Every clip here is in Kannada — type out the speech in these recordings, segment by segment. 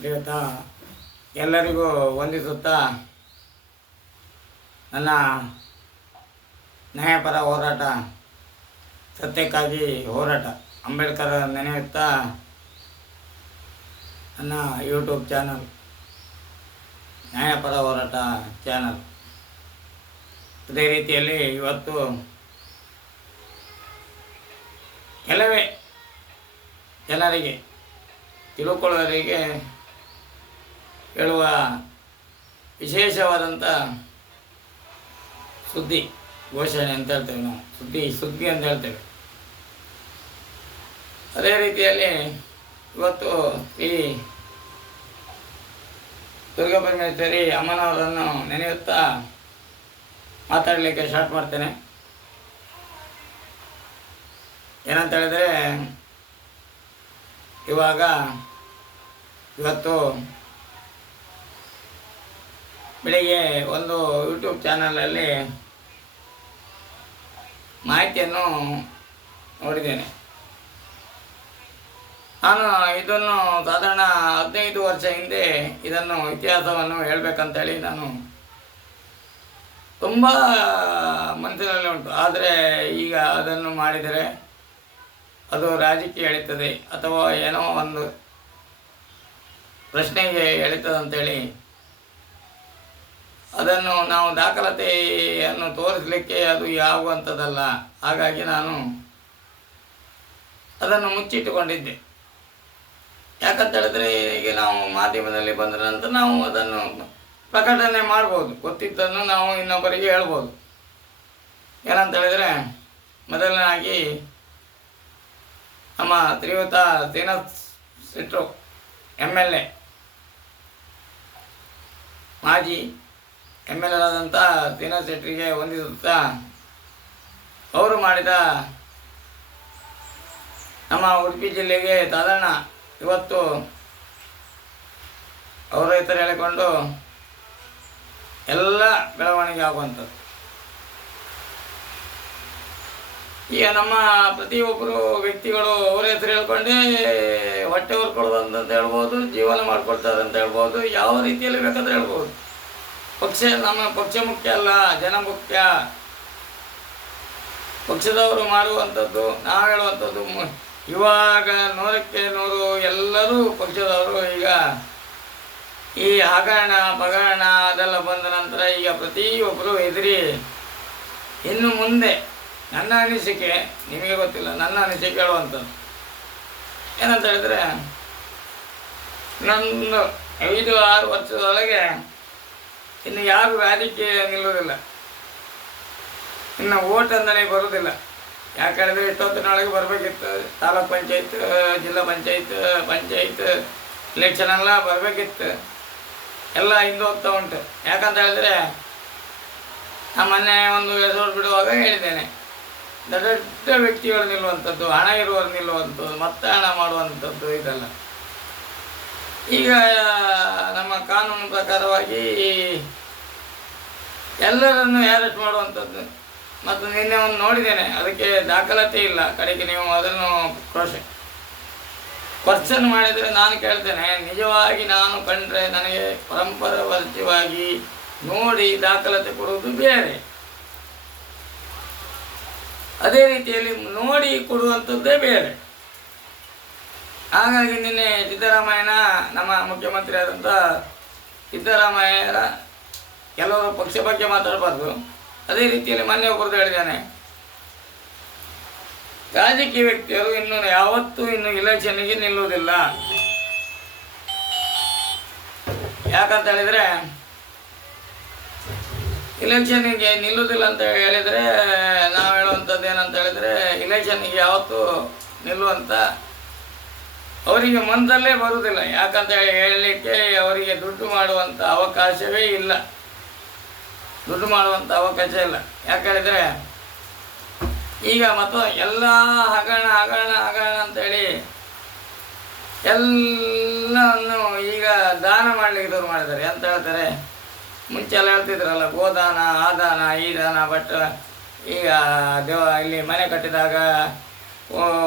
ಪ್ರಿಯತಾ ಎಲ್ಲರಿಗೂ ವಂದಿಸುತ್ತಾ ನನ್ನ ನ್ಯಾಯಪರ ಹೋರಾಟ, ಸತ್ಯಕ್ಕಾಗಿ ಹೋರಾಟ, ಅಂಬೇಡ್ಕರ್ ನೆನೆಯುತ್ತಾ ನನ್ನ ಯೂಟ್ಯೂಬ್ ಚಾನಲ್ ನ್ಯಾಯಪರ ಹೋರಾಟ ಚಾನಲ್. ಅದೇ ರೀತಿಯಲ್ಲಿ ಇವತ್ತು ಕೆಲವೇ ಜನರಿಗೆ ತಿಳ್ಕೊಳ್ಳೋರಿಗೆ ಹೇಳುವ ವಿಶೇಷವಾದಂಥ ಸುದ್ದಿ ಘೋಷಣೆ ಅಂತ ಹೇಳ್ತೇವೆ ನಾವು, ಸುದ್ದಿ ಅಂತ ಹೇಳ್ತೇವೆ. ಅದೇ ರೀತಿಯಲ್ಲಿ ಇವತ್ತು ಈ ದುರ್ಗಾಪರಮೇಶ್ವರಿ ಅಮ್ಮನವರನ್ನು ನೆನೆಯುತ್ತಾ ಮಾತಾಡಲಿಕ್ಕೆ ಸ್ಟಾರ್ಟ್ ಮಾಡ್ತೇನೆ. ಏನಂತ ಹೇಳಿದರೆ, ಇವತ್ತು ಬೆಳಿಗ್ಗೆ ಒಂದು ಯೂಟ್ಯೂಬ್ ಚಾನಲಲ್ಲಿ ಮಾಹಿತಿಯನ್ನು ನೋಡಿದ್ದೇನೆ. ನಾನು ಇದನ್ನು ಸಾಧಾರಣ 15 ವರ್ಷ ಹಿಂದೆ ಇದನ್ನು ಇತಿಹಾಸವನ್ನು ಹೇಳಬೇಕಂತೇಳಿ ನಾನು ತುಂಬ ಮನಸ್ಸಿನಲ್ಲಿ ಉಂಟು. ಆದರೆ ಈಗ ಅದನ್ನು ಮಾಡಿದರೆ ಅದು ರಾಜಕೀಯ ಎಳೀತದೆ ಅಥವಾ ಏನೋ ಒಂದು ಪ್ರಶ್ನೆಗೆ ಎಳೀತದಂತೇಳಿ ಅದನ್ನು ನಾವು ದಾಖಲಾತಿಯನ್ನು ತೋರಿಸಲಿಕ್ಕೆ ಅದು ಆಗುವಂಥದ್ದಲ್ಲ. ಹಾಗಾಗಿ ನಾನು ಅದನ್ನು ಮುಚ್ಚಿಟ್ಟುಕೊಂಡಿದ್ದೆ. ಯಾಕಂತ ಹೇಳಿದ್ರೆ, ಈಗ ನಾವು ಮಾಧ್ಯಮದಲ್ಲಿ ಬಂದ ನಂತರ ನಾವು ಅದನ್ನು ಪ್ರಕಟಣೆ ಮಾಡ್ಬೋದು, ಗೊತ್ತಿದ್ದನ್ನು ನಾವು ಇನ್ನೊಬ್ಬರಿಗೆ ಹೇಳ್ಬೋದು. ಏನಂತ ಹೇಳಿದರೆ, ಮೊದಲನಾಗಿ ನಮ್ಮ ಶ್ರೀಯುತ ಶ್ರೀನಾಥ್ ಶೆಟ್ಟರು MLA, ಮಾಜಿ MLA ಆದಂಥ ಶ್ರೀನಾಥ್ ಶೆಟ್ಟರಿಗೆ ವಂದಿಸುತ್ತಾ, ಅವರು ಮಾಡಿದ ನಮ್ಮ ಉಡುಪಿ ಜಿಲ್ಲೆಗೆ ಸಾಧಾರಣ ಇವತ್ತು ಅವರ ಹೆಸರು ಹೇಳಿಕೊಂಡು ಎಲ್ಲ ಬೆಳವಣಿಗೆ ಆಗುವಂಥದ್ದು. ಈಗ ನಮ್ಮ ಪ್ರತಿಯೊಬ್ಬರು ವ್ಯಕ್ತಿಗಳು ಅವರ ಹೆಸರು ಹೇಳ್ಕೊಂಡೇ ಹೊಟ್ಟೆ ಹೊರ್ಕೊಡೋದಂತ ಹೇಳ್ಬೋದು, ಜೀವನ ಮಾಡ್ಕೊಳ್ತಾರೆ ಅಂತ ಹೇಳ್ಬೋದು, ಯಾವ ರೀತಿಯಲ್ಲಿ ಬೇಕಾದ್ರೆ ಹೇಳ್ಬೋದು. ನಮ್ಮ ಪಕ್ಷ ಮುಖ್ಯ ಅಲ್ಲ, ಜನ ಮುಖ್ಯ. ಪಕ್ಷದವರು ಮಾಡುವಂಥದ್ದು, ನಾವು ಹೇಳುವಂಥದ್ದು. ಇವಾಗ 100ಕ್ಕೆ 100 ಎಲ್ಲರೂ ಪಕ್ಷದವರು. ಈಗ ಈ ಹಗರಣ ಪಗರಣ ಅದೆಲ್ಲ ಬಂದ ನಂತರ ಈಗ ಪ್ರತಿಯೊಬ್ಬರು ಹೆದರಿ ಇನ್ನು ಮುಂದೆ ನನ್ನ ಅನಿಸಿಕೆ, ನಿಮಗೆ ಗೊತ್ತಿಲ್ಲ, ನನ್ನ ಅನಿಸಿಕೆ ಹೇಳುವಂಥದ್ದು ಏನಂತ ಹೇಳಿದರೆ, ಇನ್ನೊಂದು 5-6 ವರ್ಷದೊಳಗೆ ಇನ್ನು ಯಾರು ರಾಜಕೀಯ ನಿಲ್ಲೋದಿಲ್ಲ, ಇನ್ನು ಓಟ್ ಅಂದನೇ ಬರೋದಿಲ್ಲ. ಯಾಕೆ ಹೇಳಿದ್ರೆ, ಇಷ್ಟೊತ್ತಿನೊಳಗೆ ಬರಬೇಕಿತ್ತು ತಾಲೂಕ್ ಪಂಚಾಯತ್, ಜಿಲ್ಲಾ ಪಂಚಾಯತ್ ಇಲೆಕ್ಷನ್ ಎಲ್ಲ ಬರಬೇಕಿತ್ತು. ಎಲ್ಲ ಹಿಂದೆ ಹೋಗ್ತಾ ಉಂಟು. ಯಾಕಂತ ಹೇಳಿದ್ರೆ, ನಾನು ಮೊನ್ನೆ ಒಂದು ಎಪಿಸೋಡ್ ಬಿಡುವಾಗ ಹೇಳಿದ್ದೇನೆ, ದೊಡ್ಡ ವ್ಯಕ್ತಿಗಳು ನಿಲ್ಲುವಂಥದ್ದು, ಹಣ ಇರುವವರು ನಿಲ್ಲುವಂಥದ್ದು, ಮತ್ತೆ ಹಣ ಮಾಡುವಂಥದ್ದು ಇದೆಲ್ಲ. ಈಗ ನಮ್ಮ ಕಾನೂನು ಪ್ರಕಾರವಾಗಿ ಎಲ್ಲರನ್ನು ಅರೆಸ್ಟ್ ಮಾಡುವಂಥದ್ದು. ಮತ್ತು ನಿನ್ನೆ ಒಂದು ನೋಡಿದ್ದೇನೆ, ಅದಕ್ಕೆ ದಾಖಲಾತಿ ಇಲ್ಲ. ಕಡೆಗೆ ನೀವು ಅದನ್ನು ಕ್ವಶನ್ ಮಾಡಿದರೆ ನಾನು ಕೇಳ್ತೇನೆ, ನಿಜವಾಗಿ ನಾನು ಕಂಡ್ರೆ ನನಗೆ ಪರಂಪರಾವಾಗಿ ನೋಡಿ ದಾಖಲಾತಿ ಕೊಡುವುದು ಬೇರೆ, ಅದೇ ರೀತಿಯಲ್ಲಿ ನೋಡಿ ಕೊಡುವಂಥದ್ದೇ ಬೇರೆ. ಹಾಗಾಗಿ ನಿನ್ನೆ ಸಿದ್ದರಾಮಯ್ಯನ, ನಮ್ಮ ಮುಖ್ಯಮಂತ್ರಿ ಆದಂಥ ಸಿದ್ದರಾಮಯ್ಯರ ಕೆಲವರು ಪಕ್ಷ ಬಗ್ಗೆ ಮಾತಾಡಬಾರ್ದು. ಅದೇ ರೀತಿಯಲ್ಲಿ ಮೊನ್ನೆ ಒಬ್ಬರದ್ದು ಹೇಳಿದ್ದಾನೆ, ರಾಜಕೀಯ ವ್ಯಕ್ತಿಯರು ಯಾವತ್ತೂ ಇಲೆಕ್ಷನ್ನಿಗೆ ನಿಲ್ಲುವುದಿಲ್ಲ. ಯಾಕಂತ ಹೇಳಿದರೆ, ಇಲೆಕ್ಷನ್ನಿಗೆ ನಿಲ್ಲುವುದಿಲ್ಲ ಅಂತ ಹೇಳಿದರೆ, ನಾವು ಹೇಳುವಂಥದ್ದು ಏನಂತ ಹೇಳಿದರೆ, ಇಲೆಕ್ಷನ್ನಿಗೆ ಯಾವತ್ತೂ ನಿಲ್ಲುವಂಥ ಅವರಿಗೆ ಮನದಲ್ಲೇ ಬರುವುದಿಲ್ಲ. ಯಾಕಂತ ಹೇಳಲಿಕ್ಕೆ ಅವರಿಗೆ ದುಡ್ಡು ಮಾಡುವಂಥ ಅವಕಾಶವೇ ಇಲ್ಲ, ದುಡ್ಡು ಮಾಡುವಂಥ ಅವಕಾಶ ಇಲ್ಲ. ಯಾಕೆ ಹೇಳಿದರೆ, ಈಗ ಮತ್ತು ಎಲ್ಲ ಹಗರಣ ಅಂತೇಳಿ ಎಲ್ಲವನ್ನು ಈಗ ದಾನ ಮಾಡಲಿಕ್ಕೆ ಶುರು ಮಾಡಿದ್ದಾರೆ. ಅಂತ ಹೇಳ್ತಾರೆ, ಮುಂಚೆಲ್ಲ ಹೇಳ್ತಿದ್ರಲ್ಲ, ಗೋದಾನ, ಆ ದಾನ, ಈ ದಾನ. ಬಟ್ ಈಗ ಇಲ್ಲಿ ಮನೆ ಕಟ್ಟಿದಾಗ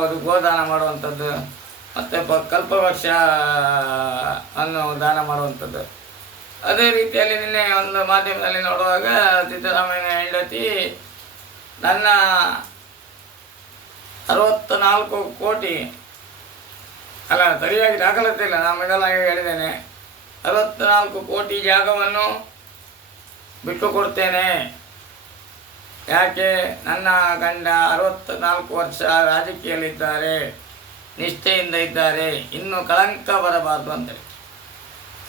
ಅದು ಗೋದಾನ ಮಾಡುವಂಥದ್ದು, ಮತ್ತು ಕಲ್ಪವೃಕ್ಷ ಅನ್ನು ದಾನ ಮಾಡುವಂಥದ್ದು. ಅದೇ ರೀತಿಯಲ್ಲಿ ನಿನ್ನೆ ಒಂದು ಮಾಧ್ಯಮದಲ್ಲಿ ನೋಡುವಾಗ ಸಿದ್ದರಾಮಯ್ಯನ ಹೆಂಡತಿ ನನ್ನ 64 ಕೋಟಿ ಅಲ್ಲ, ಸರಿಯಾಗಿ ದಾಖಲಾತಿ ಇಲ್ಲ, ನಾನು ಮೊದಲಾಗಿ ಹೇಳಿದ್ದೇನೆ, 64 ಕೋಟಿ ಜಾಗವನ್ನು ಬಿಟ್ಟು ಕೊಡ್ತೇನೆ. ಯಾಕೆ? ನನ್ನ ಗಂಡ 64 ವರ್ಷ ರಾಜಕೀಯದಲ್ಲಿದ್ದಾರೆ, ನಿಷ್ಠೆಯಿಂದ ಇದ್ದಾರೆ, ಇನ್ನೂ ಕಳಂಕ ಬರಬಾರ್ದು ಅಂತೇಳಿ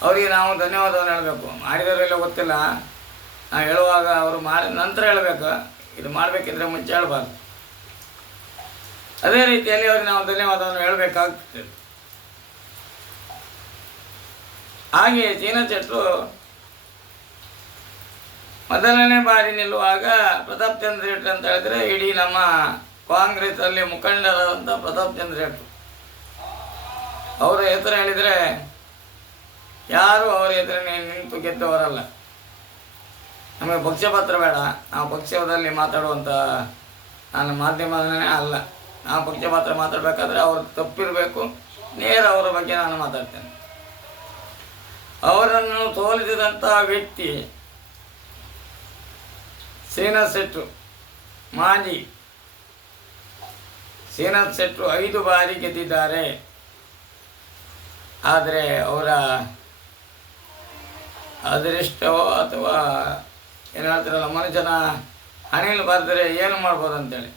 ಅವರಿಗೆ ನಾವು ಧನ್ಯವಾದವನ್ನು ಹೇಳಬೇಕು. ಮಾಡಿದವರೆಲ್ಲ ಗೊತ್ತಿಲ್ಲ, ನಾವು ಹೇಳುವಾಗ ಅವರು ಮಾಡಿದ ನಂತರ ಹೇಳಬೇಕು, ಇದು ಮಾಡಬೇಕಿದ್ರೆ ಮುಂಚೆ ಹೇಳಬಾರ್ದು. ಅದೇ ರೀತಿಯಲ್ಲಿ ಅವರಿಗೆ ನಾವು ಧನ್ಯವಾದವನ್ನು ಹೇಳಬೇಕಾಗ್ತದೆ. ಹಾಗೆಯೇ ಚೀನಚೆಟ್ರು ಮೊದಲನೇ ಬಾರಿ ನಿಲ್ಲುವಾಗ ಪ್ರತಾಪ್ ಚಂದ್ರ ಶೆಟ್ಟಿ ಅಂತ ಹೇಳಿದ್ರೆ ಇಡೀ ನಮ್ಮ ಕಾಂಗ್ರೆಸ್ಸಲ್ಲಿ ಮುಖಂಡರಾದಂಥ ಪ್ರತಾಪ್ ಚಂದ್ರ ಶೆಟ್ಟಿ ಅವರ ಹೆಸರು ಹೇಳಿದರೆ ಯಾರು ಅವರ ಹೆಸರು ನಿಂತು ಗೆದ್ದವರಲ್ಲ. ನಮಗೆ ಪಕ್ಷಪಾತ್ರ ಬೇಡ, ನಾವು ಪಕ್ಷದಲ್ಲಿ ಮಾತಾಡುವಂಥ ನಾನು ಮಾಧ್ಯಮನೇ ಅಲ್ಲ. ನಾವು ಪಕ್ಷಪಾತ್ರ ಮಾತಾಡಬೇಕಾದ್ರೆ ಅವರು ತಪ್ಪಿರಬೇಕು, ನೇರ ಅವರ ಬಗ್ಗೆ ನಾನು ಮಾತಾಡ್ತೇನೆ. ಅವರನ್ನು ಸೋಲಿಸಿದಂಥ ವ್ಯಕ್ತಿ ಶ್ರೀನಾಥ್ ಶೆಟ್ರು, ಮಾಜಿ ಶ್ರೀನಾಥ್ ಶೆಟ್ರು 5 ಬಾರಿ ಗೆದ್ದಿದ್ದಾರೆ. ಆದರೆ ಅವರ ಅದೃಷ್ಟವೋ ಅಥವಾ ಏನು ಹೇಳ್ತಾರಲ್ಲ, ಮನುಷ್ಯನ ಹಣೆಯಲ್ಲಿ ಬರೆದರೆ ಏನು ಮಾಡ್ಬೋದು ಅಂತೇಳಿ,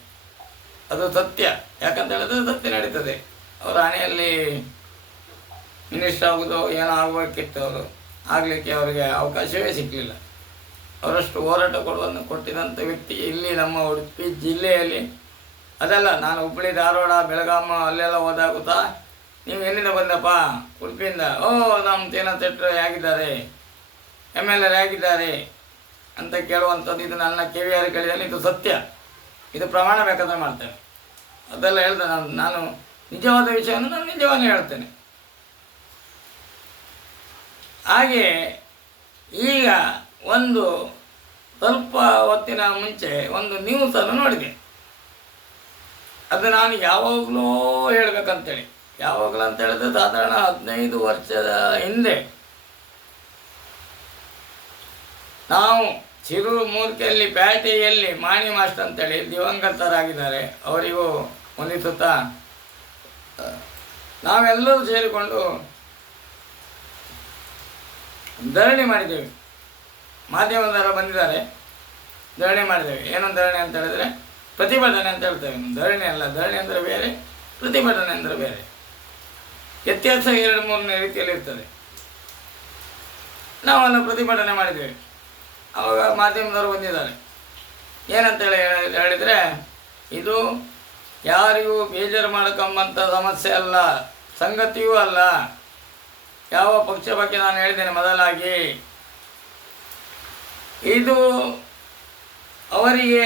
ಅದು ಸತ್ಯ. ಯಾಕಂತ ಹೇಳಿದ್ರೆ ಸತ್ಯ ನಡೀತದೆ. ಅವರ ಹಣೆಯಲ್ಲಿ ಮಿನಿಸ್ಟರ್ ಆಗೋದು ಏನೋ ಆಗಬೇಕಿತ್ತು, ಅವರು ಆಗಲಿಕ್ಕೆ ಅವರಿಗೆ ಅವಕಾಶವೇ ಸಿಗಲಿಲ್ಲ. ಅವರಷ್ಟು ಹೋರಾಟ ಕೊಟ್ಟಿದ್ದಂಥ ವ್ಯಕ್ತಿ ಇಲ್ಲಿ ನಮ್ಮ ಉಡುಪಿ ಜಿಲ್ಲೆಯಲ್ಲಿ ಅದಲ್ಲ. ನಾನು ಹುಬ್ಬಳ್ಳಿ, ಧಾರವಾಡ, ಬೆಳಗಾಂ ಅಲ್ಲೆಲ್ಲ ಹೋದಾಗುತ್ತಾ ನೀವು ಎಲ್ಲಿಂದ ಬಂದಪ್ಪ? ಉಡುಪಿಯಿಂದ. ಓ, ನಮ್ಮ ಶ್ರೀನಾಥ್ ಶೆಟ್ರು ಹೇಗಿದ್ದಾರೆ, MLA ಹೇಗಿದ್ದಾರೆ ಅಂತ ಕೇಳುವಂಥದ್ದು ಇದು ನನ್ನ KVR ಕೇಳಿದಲ್ಲಿ ಇದು ಸತ್ಯ, ಇದು ಪ್ರಮಾಣ ಬೇಕಾದ್ರೆ ಮಾಡ್ತೇನೆ. ಅದೆಲ್ಲ ಹೇಳ್ದೆ ನಾನು ನಿಜವಾದ ವಿಷಯವನ್ನು ನಾನು ನಿಜವಾಗಿ ಹೇಳ್ತೇನೆ. ಹಾಗೆ ಈಗ ಒಂದು ಸ್ವಲ್ಪ ಹೊತ್ತಿನ ಮುಂಚೆ ಒಂದು ನ್ಯೂಸನ್ನು ನೋಡಿದೆ. ಅದು ನಾನು ಯಾವಾಗಲೂ ಹೇಳಬೇಕಂತೇಳಿ, ಯಾವಾಗಲೂ ಅಂತ ಹೇಳಿದ್ರೆ ಸಾಧಾರಣ 15 ವರ್ಷದ ಹಿಂದೆ ನಾವು ಚಿರೂರು ಮೂರ್ತಿಯಲ್ಲಿ ಪೇಟೆಯಲ್ಲಿ ಮಾಣಿ ಮಾಸ್ಟರ್ ಅಂತೇಳಿ ದಿವಂಗತರಾಗಿದ್ದಾರೆ, ಅವರಿಗೂ ಹೊಂದಿಸುತ್ತಾ ನಾವೆಲ್ಲರೂ ಸೇರಿಕೊಂಡು ಧರಣಿ ಮಾಡಿದ್ದೇವೆ. ಮಾಧ್ಯಮದವರು ಬಂದಿದ್ದಾರೆ, ಧರಣಿ ಮಾಡಿದ್ದೇವೆ. ಏನೊಂದು ಧರಣಿ ಅಂತ ಹೇಳಿದ್ರೆ ಪ್ರತಿಭಟನೆ ಅಂತ ಹೇಳ್ತೇವೆ. ಧರಣಿ ಅಲ್ಲ, ಧರಣಿ ಅಂದರೆ ಬೇರೆ, ಪ್ರತಿಭಟನೆ ಅಂದರೆ ಬೇರೆ. ವ್ಯತ್ಯಾಸ 2-3 ರೀತಿಯಲ್ಲಿ ಇರ್ತದೆ. ನಾವೆಲ್ಲ ಪ್ರತಿಭಟನೆ ಮಾಡಿದ್ದೇವೆ. ಆವಾಗ ಮಾಧ್ಯಮದವರು ಬಂದಿದ್ದಾರೆ. ಏನಂತೇಳಿ ಹೇಳಿದರೆ, ಇದು ಯಾರಿಗೂ ಬೇಜಾರು ಮಾಡ್ಕೊಂಬಂಥ ಸಮಸ್ಯೆ ಅಲ್ಲ, ಸಂಗತಿಯೂ ಅಲ್ಲ. ಯಾವ ಪಕ್ಷ ಬಗ್ಗೆ ನಾನು ಹೇಳಿದ್ದೇನೆ ಮೊದಲಾಗಿ, ಇದು ಅವರಿಗೆ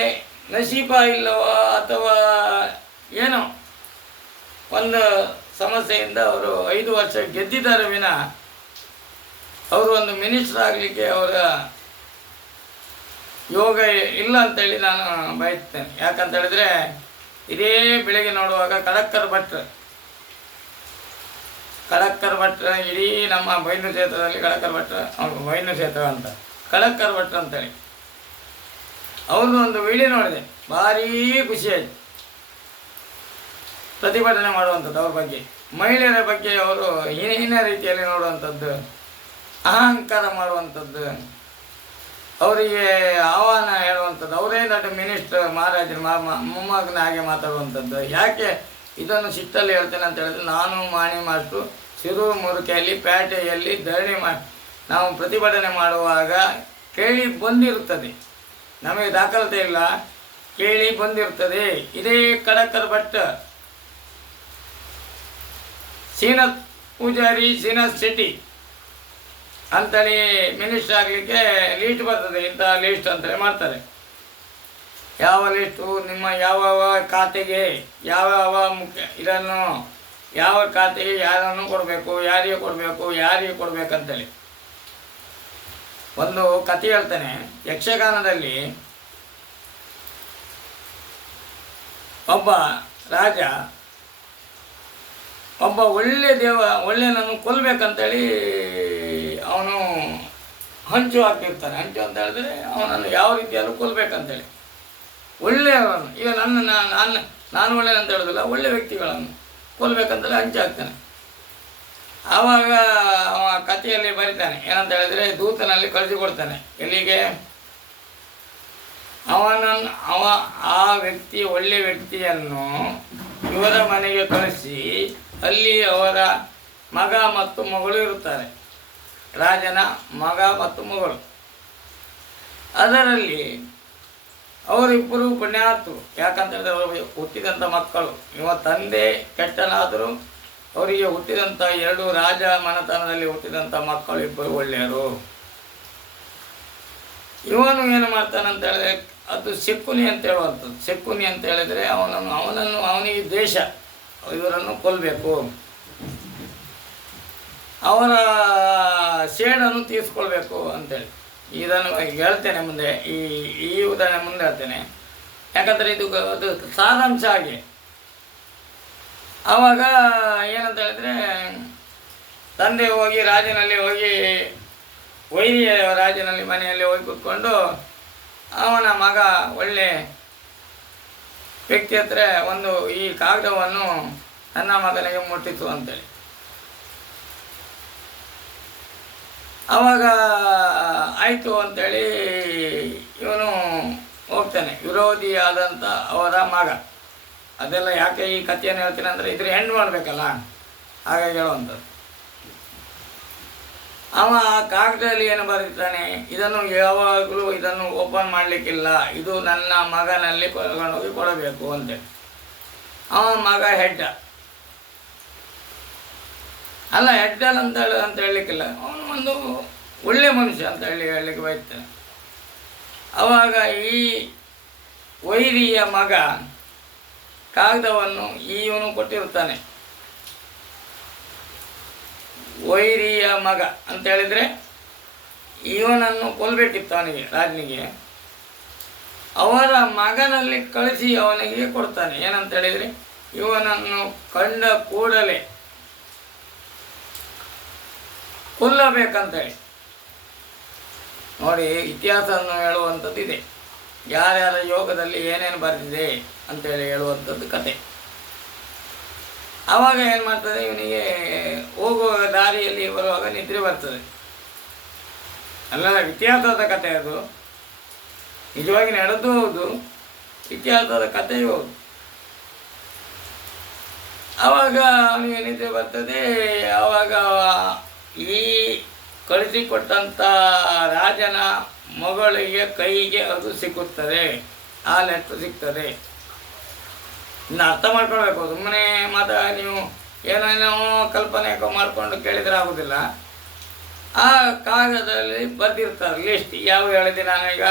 ನಸೀಬ ಇಲ್ಲವಾ ಅಥವಾ ಏನೋ ಒಂದು ಸಮಸ್ಯೆಯಿಂದ ಅವರು 5 ವರ್ಷ ಗೆದ್ದಿದ್ದಾರೆ ವಿನ ಅವರು ಒಂದು ಮಿನಿಸ್ಟರ್ ಆಗಲಿಕ್ಕೆ ಅವರ ಯೋಗ ಇಲ್ಲ ಅಂತೇಳಿ ನಾನು ಬಯಸ್ತೇನೆ. ಯಾಕಂತ ಹೇಳಿದರೆ ಇದೇ ಬೆಳಗ್ಗೆ ನೋಡುವಾಗ ಕಡಕ್ಕರ್ ಭಟ್ರು ಇಡೀ ನಮ್ಮ ಬೈಂದು ಕ್ಷೇತ್ರದಲ್ಲಿ ಬೈಂದು ಕ್ಷೇತ್ರ ಅಂತ ಕಡಕ್ಕರ್ ಭಟ್ರು ಅಂತೇಳಿ ಅವ್ರದ್ದು ಒಂದು ವಿಡಿಯೋ ನೋಡಿದೆ, ಭಾರೀ ಖುಷಿಯಾಯಿತು. ಪ್ರತಿಭಟನೆ ಮಾಡುವಂಥದ್ದು ಅವ್ರ ಬಗ್ಗೆ, ಮಹಿಳೆಯರ ಬಗ್ಗೆ ಅವರು ಹೀನ ರೀತಿಯಲ್ಲಿ ನೋಡುವಂಥದ್ದು, ಅಹಂಕಾರ ಮಾಡುವಂಥದ್ದು, ಅವರಿಗೆ ಆಹ್ವಾನ ಹೇಳುವಂಥದ್ದು, ಅವರೇ ದೊಡ್ಡ ಮಿನಿಸ್ಟರ್ ಮಹಾರಾಜರ ಮೊಮ್ಮಗನ ಹಾಗೆ ಮಾತಾಡುವಂಥದ್ದು. ಯಾಕೆ ಇದನ್ನು ಸಿಟ್ಟಲ್ಲಿ ಹೇಳ್ತೇನೆ ಅಂತ ಹೇಳಿದ್ರೆ, ನಾನು ಮಾಣಿ ಮಾಸ್ಟ್ರು ಶಿರೂರು ಮೂರ್ತಿಯಲ್ಲಿ ಪೇಟೆಯಲ್ಲಿ ಧರಣಿ ನಾವು ಪ್ರತಿಭಟನೆ ಮಾಡುವಾಗ ಕೇಳಿ ಬಂದಿರುತ್ತದೆ, ನಮಗೆ ದಾಖಲಾತಿ ಇಲ್ಲ, ಕೇಳಿ ಬಂದಿರ್ತದೆ. ಇದೇ ಕಡಕ್ಕರ್ ಭಟ್ ಶ್ರೀನಾಥ್ ಪೂಜಾರಿ, ಶ್ರೀನಾಥ್ ಶೆಟ್ಟಿ ಅಂತೇಳಿ ಮಿನಿಸ್ಟರ್ ಆಗಲಿಕ್ಕೆ ಲೀಸ್ಟ್ ಬರ್ತದೆ, ಇಂಥ ಲೀಸ್ಟ್ ಅಂತೇಳಿ ಮಾಡ್ತಾರೆ. ಯಾವ ಲೀಸ್ಟು, ನಿಮ್ಮ ಯಾವ ಖಾತೆಗೆ ಯಾವ ಮುಖ್ಯ ಇದನ್ನು ಯಾವ ಖಾತೆಗೆ ಯಾರನ್ನು ಕೊಡಬೇಕು, ಯಾರಿಗೆ ಕೊಡಬೇಕಂತೇಳಿ ಒಂದು ಕಥೆ ಹೇಳ್ತಾನೆ. ಯಕ್ಷಗಾನದಲ್ಲಿ ಒಬ್ಬ ರಾಜ ಒಬ್ಬ ಒಳ್ಳೆಯನನ್ನು ಕೊಲ್ಲಬೇಕಂತೇಳಿ ಅವನು ಹಂಚು ಹಾಕಿರ್ತಾನೆ. ಹಂಚು ಅಂತ ಹೇಳಿದ್ರೆ ಅವನನ್ನು ಯಾವ ರೀತಿಯಲ್ಲೂ ಕೊಲ್ಲಬೇಕಂತೇಳಿ ಒಳ್ಳೆಯವನು. ಈಗ ನಾನು ಒಳ್ಳೆಯನಂತ ಹೇಳೋದಿಲ್ಲ, ಒಳ್ಳೆ ವ್ಯಕ್ತಿಗಳನ್ನು ಕೊಲ್ಲಬೇಕಂತೇಳಿ ಹಂಚು ಹಾಕ್ತಾನೆ. ಆವಾಗ ಅವ ಕಥೆಯಲ್ಲಿ ಬರೀತಾನೆ ಏನಂತ ಹೇಳಿದರೆ, ದೂತನಲ್ಲಿ ಕಳಿಸಿಕೊಡ್ತಾನೆ ಎಲ್ಲಿಗೆ, ಆ ವ್ಯಕ್ತಿ ಒಳ್ಳೆ ವ್ಯಕ್ತಿಯನ್ನು ಇವರ ಮನೆಗೆ ಕಳಿಸಿ ಅಲ್ಲಿ ಅವರ ಮಗ ಮತ್ತು ಮಗಳು ಇರುತ್ತಾರೆ, ರಾಜನ ಮಗ ಮತ್ತು ಮಗಳು. ಅದರಲ್ಲಿ ಅವರಿಬ್ಬರು ಪುಣ್ಯಾತ್ರು. ಯಾಕಂತ ಹೇಳಿದ್ರೆ ಅವರು ಹುಟ್ಟಿದಂಥ ಮಕ್ಕಳು, ಇವ ತಂದೆ ಕೆಟ್ಟನಾದರೂ ಅವರಿಗೆ ಹುಟ್ಟಿದಂಥ 2 ರಾಜ ಮನೆತನದಲ್ಲಿ ಹುಟ್ಟಿದಂಥ ಮಕ್ಕಳು ಇಬ್ಬರು ಒಳ್ಳೆಯರು. ಇವನು ಏನು ಮಾಡ್ತಾನಂತ ಹೇಳಿದ್ರೆ, ಅದು ಶಕುನಿ ಅಂತ ಹೇಳುವಂಥದ್ದು. ಶಕುನಿ ಅಂತ ಹೇಳಿದರೆ ಅವನಿಗೆ ದೇಶ, ಇವರನ್ನು ಕೊಲ್ಲಬೇಕು, ಅವರ ಸೇಡನ್ನು ತೀರಿಸ್ಕೊಳ್ಬೇಕು ಅಂತೇಳಿ. ಇದನ್ನು ಹೇಳ್ತೇನೆ ಮುಂದೆ, ಈ ಉದಾಹರಣೆ ಮುಂದೆ ಹೇಳ್ತೇನೆ. ಯಾಕಂದರೆ ಅದು ಸಾರಾಂಶ ಆಗಿ. ಆವಾಗ ಏನಂತ ಹೇಳಿದರೆ, ತಂದೆ ಹೋಗಿ ರಾಜನಲ್ಲಿ ಹೋಗಿ ವೈರಿಯ ರಾಜನಲ್ಲಿ ಮನೆಯಲ್ಲಿ ಹೋಗಿ ಕೂತ್ಕೊಂಡು ಅವನ ಮಗ ಒಳ್ಳೆ ವ್ಯಕ್ತಿ ಹತ್ರ ಈ ಕಾಗದವನ್ನು ನನ್ನ ಮಗನಿಗೆ ಮುಟ್ಟಿತು ಅಂತೇಳಿ. ಆವಾಗ ಆಯಿತು ಅಂಥೇಳಿ ಇವನು ಹೋಗ್ತಾನೆ, ವಿರೋಧಿಯಾದಂಥ ಅವರ ಮಗ. ಅದೆಲ್ಲ ಯಾಕೆ ಈ ಕಥೆಯನ್ನು ಹೇಳ್ತೀನಿ ಅಂದರೆ, ಇದ್ರ ಹೆಣ್ಣು ಮಾಡಬೇಕಲ್ಲ, ಹಾಗಾಗಿ ಹೇಳುವಂಥದ್ದು. ಅವ ಕಾಗದದಲ್ಲಿ ಏನು ಬರೀತಾನೆ, ಇದನ್ನು ಯಾವಾಗಲೂ ಇದನ್ನು ಓಪನ್ ಮಾಡಲಿಕ್ಕಿಲ್ಲ, ಇದು ನನ್ನ ಮಗನಲ್ಲಿ ಕೊಂಡೋಗಿ ಕೊಡಬೇಕು ಅಂತೇಳಿ. ಅವ ಮಗ ಹೆಡ್ಡ ಅಲ್ಲ, ಹೆಡ್ಡಲ್ ಅಂತ ಹೇಳಲಿಕ್ಕಿಲ್ಲ, ಅವನು ಒಂದು ಒಳ್ಳೆ ಮನುಷ್ಯ ಅಂತ ಹೇಳಲಿಕ್ಕೆ ಬಯಸ್ತಾನೆ. ಆವಾಗ ಈ ವೈರಿಯ ಮಗ ಕಾಗದವನ್ನು ಇವನು ಕೊಟ್ಟಿರ್ತಾನೆ. ವೈರಿಯ ಮಗ ಅಂತ ಹೇಳಿದರೆ ಇವನನ್ನು ಕೊಲ್ಲಬೇಕಿತ್ತು ಅವನಿಗೆ, ರಾಜನಿಗೆ. ಅವರ ಮಗನಲ್ಲಿ ಕಳಿಸಿ ಅವನಿಗೆ ಕೊಡ್ತಾನೆ. ಏನಂತ ಹೇಳಿದರೆ, ಇವನನ್ನು ಕಂಡ ಕೂಡಲೇ ಕೊಲ್ಲಬೇಕಂತೇಳಿ. ನೋಡಿ, ಇತಿಹಾಸವನ್ನು ಹೇಳುವಂಥದ್ದು ಇದೆ, ಯಾರ್ಯಾರ ಯೋಗದಲ್ಲಿ ಏನೇನು ಬರೆದಿದೆ ಅಂತೇಳಿ ಹೇಳುವಂಥದ್ದು ಕತೆ. ಆವಾಗ ಏನು ಮಾಡ್ತದೆ, ಇವನಿಗೆ ಹೋಗುವಾಗ ದಾರಿಯಲ್ಲಿ ಬರುವಾಗ ನಿದ್ರೆ ಬರ್ತದೆ. ಅಲ್ಲ, ಇತಿಹಾಸದ ಕತೆ ಅದು, ನಿಜವಾಗಿ ನಡೆದು ಹೌದು, ಇತಿಹಾಸದ ಕಥೆಯೂ ಹೌದು. ಆವಾಗ ಅವನಿಗೆ ನಿದ್ರೆ ಬರ್ತದೆ. ಆವಾಗ ಈ ಕಳಿಸಿಕೊಟ್ಟಂಥ ರಾಜನ ಮಗಳಿಗೆ ಕೈಗೆ ಅದು ಸಿಕ್ಕುತ್ತದೆ, ಆ ಲೆಟ್ರ್ ಸಿಗ್ತದೆ. ಇನ್ನು ಅರ್ಥ ಮಾಡ್ಕೊಳ್ಬೇಕು, ಸುಮ್ಮನೆ ನೀವು ಏನೇನೋ ಕಲ್ಪನೆ ಮಾಡಿಕೊಂಡು ಕೇಳಿದರೆ ಆಗೋದಿಲ್ಲ. ಆ ಕಾಗದದಲ್ಲಿ ಬರೆದಿರ್ತಾರೆ ಲಿಸ್ಟ್. ಯಾವ ಹೇಳಿದೆ ನಾನೀಗ,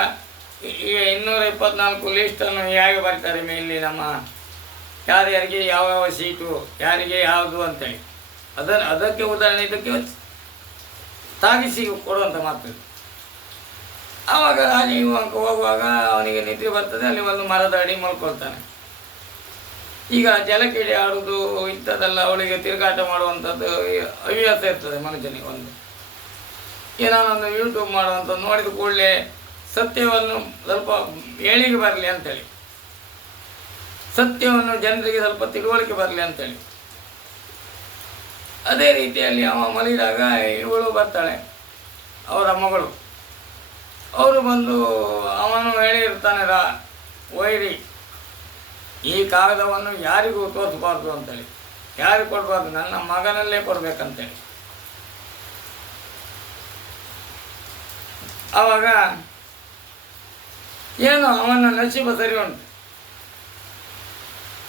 ಈ 224 ಲಿಸ್ಟನ್ನು ಹೇಗೆ ಬರ್ತಾರೆ ಇಲ್ಲಿ ನಮ್ಮ ಯಾರ್ಯಾರಿಗೆ ಯಾವ್ಯಾವ ಸೀಟು, ಯಾರಿಗೆ ಯಾವುದು ಅಂತೇಳಿ. ಅದಕ್ಕೆ ಉದಾಹರಣೆ ಇದಕ್ಕೆ ತಾಗಿಸಿ ಕೊಡುವಂಥ ಮಾತು. ಆವಾಗ ರಾಜ ಹೋಗುವಾಗ ಅವನಿಗೆ ನಿದ್ರೆ ಬರ್ತದೆ, ಅಲ್ಲಿ ಒಂದು ಮರದ ಅಡಿ ಮಲ್ಕೊಳ್ತಾನೆ. ಈಗ ಜಲಕ್ರೀಡೆ ಆಡೋದು ಇಂಥದ್ದೆಲ್ಲ ಅವಳಿಗೆ ತಿರುಗಾಟ ಮಾಡುವಂಥದ್ದು ಹವ್ಯಾಸ ಇರ್ತದೆ ಮನುಷ್ಯನಿಗೆ. ಏನಾನೊಂದು ಯೂಟ್ಯೂಬ್ ಮಾಡುವಂಥದ್ದು ನೋಡಿದ ಕೂಡಲೇ ಸತ್ಯವನ್ನು ಸ್ವಲ್ಪ ಏಳಿಗೆ ಬರಲಿ ಅಂಥೇಳಿ, ಸತ್ಯವನ್ನು ಜನರಿಗೆ ಸ್ವಲ್ಪ ತಿಳುವಳಿಕೆ ಬರಲಿ ಅಂಥೇಳಿ. ಅದೇ ರೀತಿಯಲ್ಲಿ ಅವ ಮಲಗಿದಾಗ ಇವಳು ಬರ್ತಾಳೆ, ಅವರ ಮಗಳು. ಅವರು ಬಂದು ಅವನು ಹೇಳಿರ್ತಾನೆ, ವೈರಿ ಈ ಕಾಗದವನ್ನು ಯಾರಿಗೂ ತೋರಿಸಬಾರ್ದು ಅಂತೇಳಿ, ಯಾರಿಗೂ ಕೊಡಬಾರ್ದು, ನನ್ನ ಮಗನಲ್ಲೇ ಕೊಡಬೇಕಂತೇಳಿ. ಆವಾಗ ಏನು ಅವನ ನಸೀಬ ಸರಿ ಉಂಟು.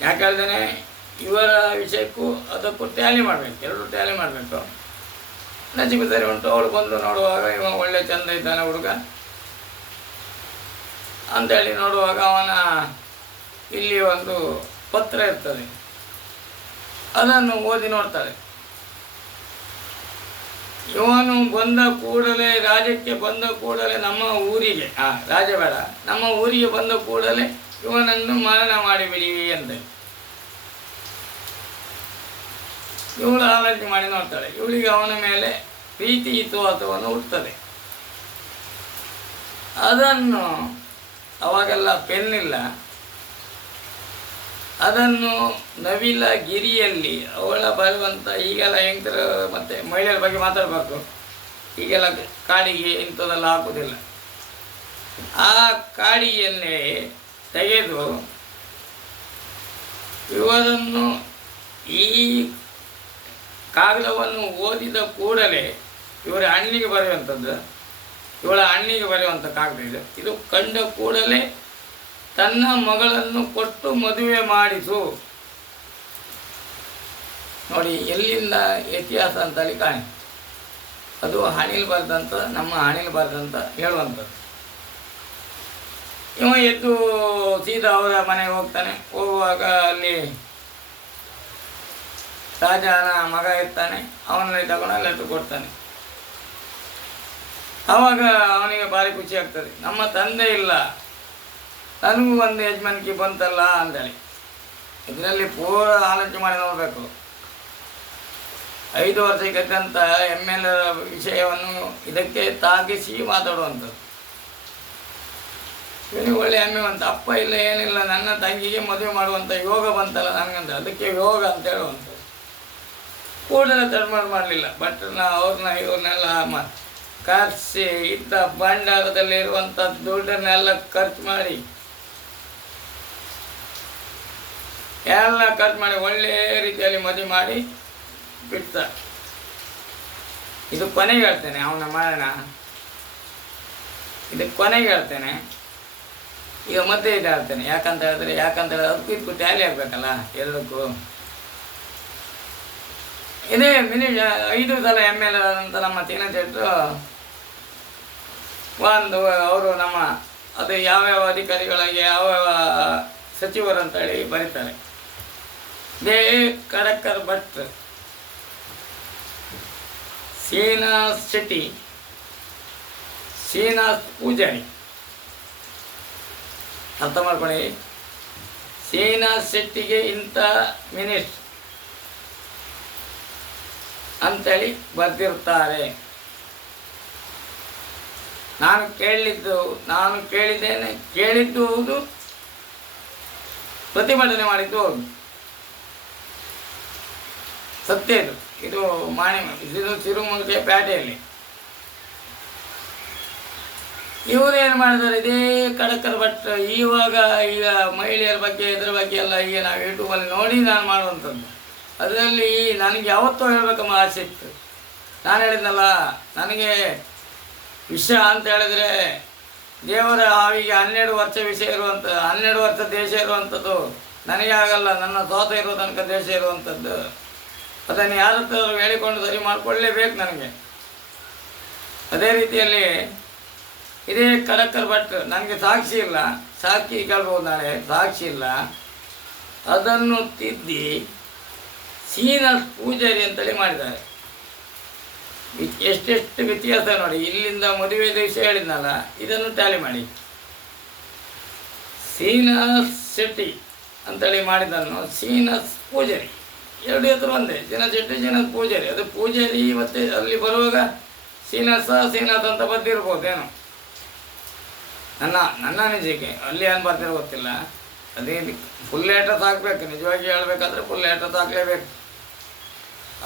ಯಾಕೆ ಹೇಳ್ದೇನೆ, ಇವರ ವಿಷಯಕ್ಕೂ ಅದಕ್ಕೂ ಟ್ಯಾಲಿ ಮಾಡಬೇಕು, ಎರಡು ಟ್ಯಾಲಿ ಮಾಡಬೇಕು. ನಸೀಬ ಸರಿ ಉಂಟು. ಅವಳು ಬಂದು ನೋಡುವಾಗ ಇವ ಒಳ್ಳೆ ಚಂದ ಇದ್ದಾನೆ ಹುಡುಗ ಅಂಥೇಳಿ ನೋಡುವಾಗ ಅವನ ಇಲ್ಲಿ ಒಂದು ಪತ್ರ ಇರ್ತದೆ, ಅದನ್ನು ಓದಿ ನೋಡ್ತಾಳೆ. ಇವನು ಬಂದ ಕೂಡಲೇ, ರಾಜ್ಯಕ್ಕೆ ಬಂದ ಕೂಡಲೇ ನಮ್ಮ ಊರಿಗೆ, ರಾಜ ಬೇಡ, ನಮ್ಮ ಊರಿಗೆ ಬಂದ ಕೂಡಲೇ ಇವನನ್ನು ಮರಣ ಮಾಡಿಬಿಡಿ ಅಂತ. ಇವಳು ಆಲೋಚನೆ ಮಾಡಿ ನೋಡ್ತಾಳೆ. ಇವಳಿಗೆ ಅವನ ಮೇಲೆ ಪ್ರೀತಿ ವಿಶ್ವಾಸವನ್ನು ಹುಟ್ಟುತ್ತದೆ. ಅದನ್ನು ಅವಾಗೆಲ್ಲ ಪೆನ್ನಿಲ್ಲ, ಅದನ್ನು ನವಿಲಗಿರಿಯಲ್ಲಿ ಅವಳ ಬರುವಂಥ ಈಗೆಲ್ಲ ಹೆಂಗಸರು ಮತ್ತು ಮಹಿಳೆಯರ ಬಗ್ಗೆ ಮಾತಾಡಬಾರ್ದು, ಈಗೆಲ್ಲ ಕಾಡಿಗೆ ಇಂಥದ್ದೆಲ್ಲ ಹಾಕೋದಿಲ್ಲ. ಆ ಕಾಡಿಯನ್ನೇ ತೆಗೆದು ಇವರನ್ನು ಈ ಕಾಗದವನ್ನು ಓದಿದ ಕೂಡಲೇ ಇವರ ಅಣ್ಣಿಗೆ ಬರೆಯುವಂಥದ್ದು, ಇವಳ ಅಣ್ಣಿಗೆ ಬರೆಯುವಂಥ ಕಾಗದ ಇದು. ಇದು ಕಂಡ ಕೂಡಲೇ ತನ್ನ ಮಗಳನ್ನು ಕೊಟ್ಟು ಮದುವೆ ಮಾಡಿಸು. ನೋಡಿ ಎಲ್ಲಿಂದ ಇತಿಹಾಸ ಅಂತೇಳಿ ಕಾಣಿ. ಅದು ಹಣಿಲ್ ಬರ್ದಂತ, ನಮ್ಮ ಹಣಿಲ್ ಬರ್ದಂತ ಹೇಳುವಂಥದ್ದು. ಇವ ಎದ್ದು ಸೀದಾ ಅವರ ಮನೆಗೆ ಹೋಗ್ತಾನೆ. ಹೋಗುವಾಗ ಅಲ್ಲಿ ರಾಜನ ಮಗ ಇರ್ತಾನೆ, ಅವನಲ್ಲಿ ತಗೊಂಡು ಲೆಟ್ರ್ ಕೊಡ್ತಾನೆ. ಆವಾಗ ಅವನಿಗೆ ಭಾರಿ ಖುಷಿ ಆಗ್ತದೆ, ನಮ್ಮ ತಂದೆ ಇಲ್ಲ, ನನಗೂ ಒಂದು ಯಜಮಾನಿಕೆ ಬಂತಲ್ಲ ಅಂತೇಳಿ. ಇದರಲ್ಲಿ ಪೂರ ಆಲೋಚನೆ ಮಾಡಿ ನೋಡಬೇಕು. 5 ವರ್ಷ ಗೆದ್ದಂಥ MLA ವಿಷಯವನ್ನು ಇದಕ್ಕೆ ತಾಗಿಸಿ ಮಾತಾಡುವಂಥದ್ದು. ಇವನಿಗೆ ಒಳ್ಳೆ ಹೆಮ್ಮೆ ಬಂತು, ಅಪ್ಪ ಇಲ್ಲ ಏನಿಲ್ಲ, ನನ್ನ ತಂಗಿಗೆ ಮದುವೆ ಮಾಡುವಂಥ ಯೋಗ ಬಂತಲ್ಲ ನನಗಂತ, ಅದಕ್ಕೆ ಯೋಗ ಅಂತ ಹೇಳುವಂಥದ್ದು. ಕೂಡಲೇ ತಡಮಾಡು ಮಾಡಲಿಲ್ಲ. ಬಟ್ ಇವ್ರನ್ನೆಲ್ಲ ಖರ್ಚಿ ಇದ್ದ ಭಂಡಾರದಲ್ಲಿರುವಂಥ ದುಡ್ಡನ್ನೆಲ್ಲ ಖರ್ಚು ಮಾಡಿ ಒಳ್ಳೆಯ ರೀತಿಯಲ್ಲಿ ಮದುವೆ ಮಾಡಿ ಬಿಡ್ತ. ಇದು ಕೊನೆಗೆ ಹೇಳ್ತೇನೆ, ಅವನ ಮರಣ ಇದು ಕೊನೆಗೆ ಹೇಳ್ತೇನೆ. ಈಗ ಮತ್ತೆ ಇದು ಹೇಳ್ತೇನೆ, ಯಾಕಂತ ಹೇಳಿದ್ರೆ ಅದಕ್ಕೂ ಇದಕ್ಕೂ ಟ್ಯಾಲಿ ಆಗಬೇಕಲ್ಲ ಎರಡಕ್ಕೂ. ಇದೇ 5 ಸಲ MLA ಆದಂಥ ನಮ್ಮ ಚೇಟ್ರು ಅವರು ನಮ್ಮ ಅದು ಯಾವ್ಯಾವ ಅಧಿಕಾರಿಗಳಿಗೆ ಯಾವ್ಯಾವ ಸಚಿವರು ಅಂತೇಳಿ ಬರೀತಾರೆ. ದೇ ಕಡಕ್ಕರ್ ಭಟ್, ಶ್ರೀನಿವಾಸ್ ಶೆಟ್ಟಿ, ಶ್ರೀನಿವಾಸ್ ಪೂಜಾರಿ. ಅರ್ಥ ಮಾಡ್ಕೊಳ್ಳಿ, ಶ್ರೀನಿವಾಸ್ ಶೆಟ್ಟಿಗೆ ಇಂಥ ಮಿನಿಸ್ಟ್ರ್ ಅಂತೇಳಿ ಬರೆದಿರ್ತಾರೆ. ನಾನು ಕೇಳಿದ್ದು ಹೌದು, ಪ್ರತಿಭಟನೆ ಮಾಡಿದ್ದು ಹೌದು, ಸತ್ಯ ಇದು. ಇದು ಇದು ಸಿರುಮುಂಗೆ ಪೇಟೆಯಲ್ಲಿ ಇವರೇನು ಮಾಡಿದ್ದಾರೆ, ಇದೇ ಕಡಕರ್ ಭಟ್. ಈಗ ಮಹಿಳೆಯರ ಬಗ್ಗೆ ಇದ್ರ ಬಗ್ಗೆ ಎಲ್ಲ ಈಗ ನಾವು ಯೂಟ್ಯೂಬಲ್ಲಿ ನೋಡಿ ನಾನು ಮಾಡುವಂಥದ್ದು. ಅದರಲ್ಲಿ ನನಗೆ ಯಾವತ್ತೂ ಹೇಳ್ಬೇಕಮ್ಮ ಆಸೆ ಇತ್ತು. ನಾನು ಹೇಳಿದ್ನಲ್ಲ, ನನಗೆ ವಿಷಯ ಅಂತ ಹೇಳಿದ್ರೆ ದೇವರ ಹಾವಿಗೆ 12 ವರ್ಷ ವಿಷಯ 12 ವರ್ಷ ದೇಶ ಇರುವಂಥದ್ದು ನನಗೆ ಆಗಲ್ಲ. ನನ್ನ ತೋತ ಇರೋ ತನಕ ದೇಶ ಇರುವಂಥದ್ದು. ಅದನ್ನು ಯಾರ ಹತ್ರ ಹೇಳಿಕೊಂಡು ಸರಿ ಮಾಡಿಕೊಳ್ಳಲೇಬೇಕು ನನಗೆ. ಅದೇ ರೀತಿಯಲ್ಲಿ ಇದೇ ಕಡಕರ್ ಭಟ್, ನನಗೆ ಸಾಕ್ಷಿ ಇಲ್ಲ, ಸಾಕ್ಷಿ ಕೇಳ್ಬೋದು ನಾಳೆ, ಸಾಕ್ಷಿ ಇಲ್ಲ, ಅದನ್ನು ತಿದ್ದಿ ಶ್ರೀನಿವಾಸ್ ಪೂಜಾರಿ ಅಂತೇಳಿ ಮಾಡಿದ್ದಾರೆ. ಎಷ್ಟೆಷ್ಟು ವ್ಯತ್ಯಾಸ ನೋಡಿ. ಇಲ್ಲಿಂದ ಮದುವೆ ವಿಷಯ ಹೇಳಿದ್ನಲ್ಲ, ಇದನ್ನು ಟ್ಯಾಲಿ ಮಾಡಿ. ಶ್ರೀನಿವಾಸ್ ಶೆಟ್ಟಿ ಅಂತೇಳಿ ಮಾಡಿದ್ದನ್ನು ಶ್ರೀನಿವಾಸ್ ಪೂಜಾರಿ, 2 ಹೆಸರು ಒಂದೇ, ಶ್ರೀನಿವಾಸ್ ಶೆಟ್ಟಿ, ಶ್ರೀನಿವಾಸ್ ಪೂಜಾರಿ. ಅದು ಪೂಜಾರಿ ಮತ್ತು ಅಲ್ಲಿ ಬರುವಾಗ ಶ್ರೀನಿವಾಸ್ ಅಂತ ಬರ್ತಿರ್ಬೋದೇನು, ನನ್ನ ನಿಜಕ್ಕೆ ಅಲ್ಲಿ ಏನು ಬರ್ತಿರೋ ಗೊತ್ತಿಲ್ಲ. ಅದೇ ಫುಲ್ ಲೆಟರ್ಸ್ ಹಾಕಬೇಕು, ನಿಜವಾಗಿ ಹೇಳಬೇಕಾದ್ರೆ ಫುಲ್ ಲೆಟರ್ಸ್ ಹಾಕಲೇಬೇಕು.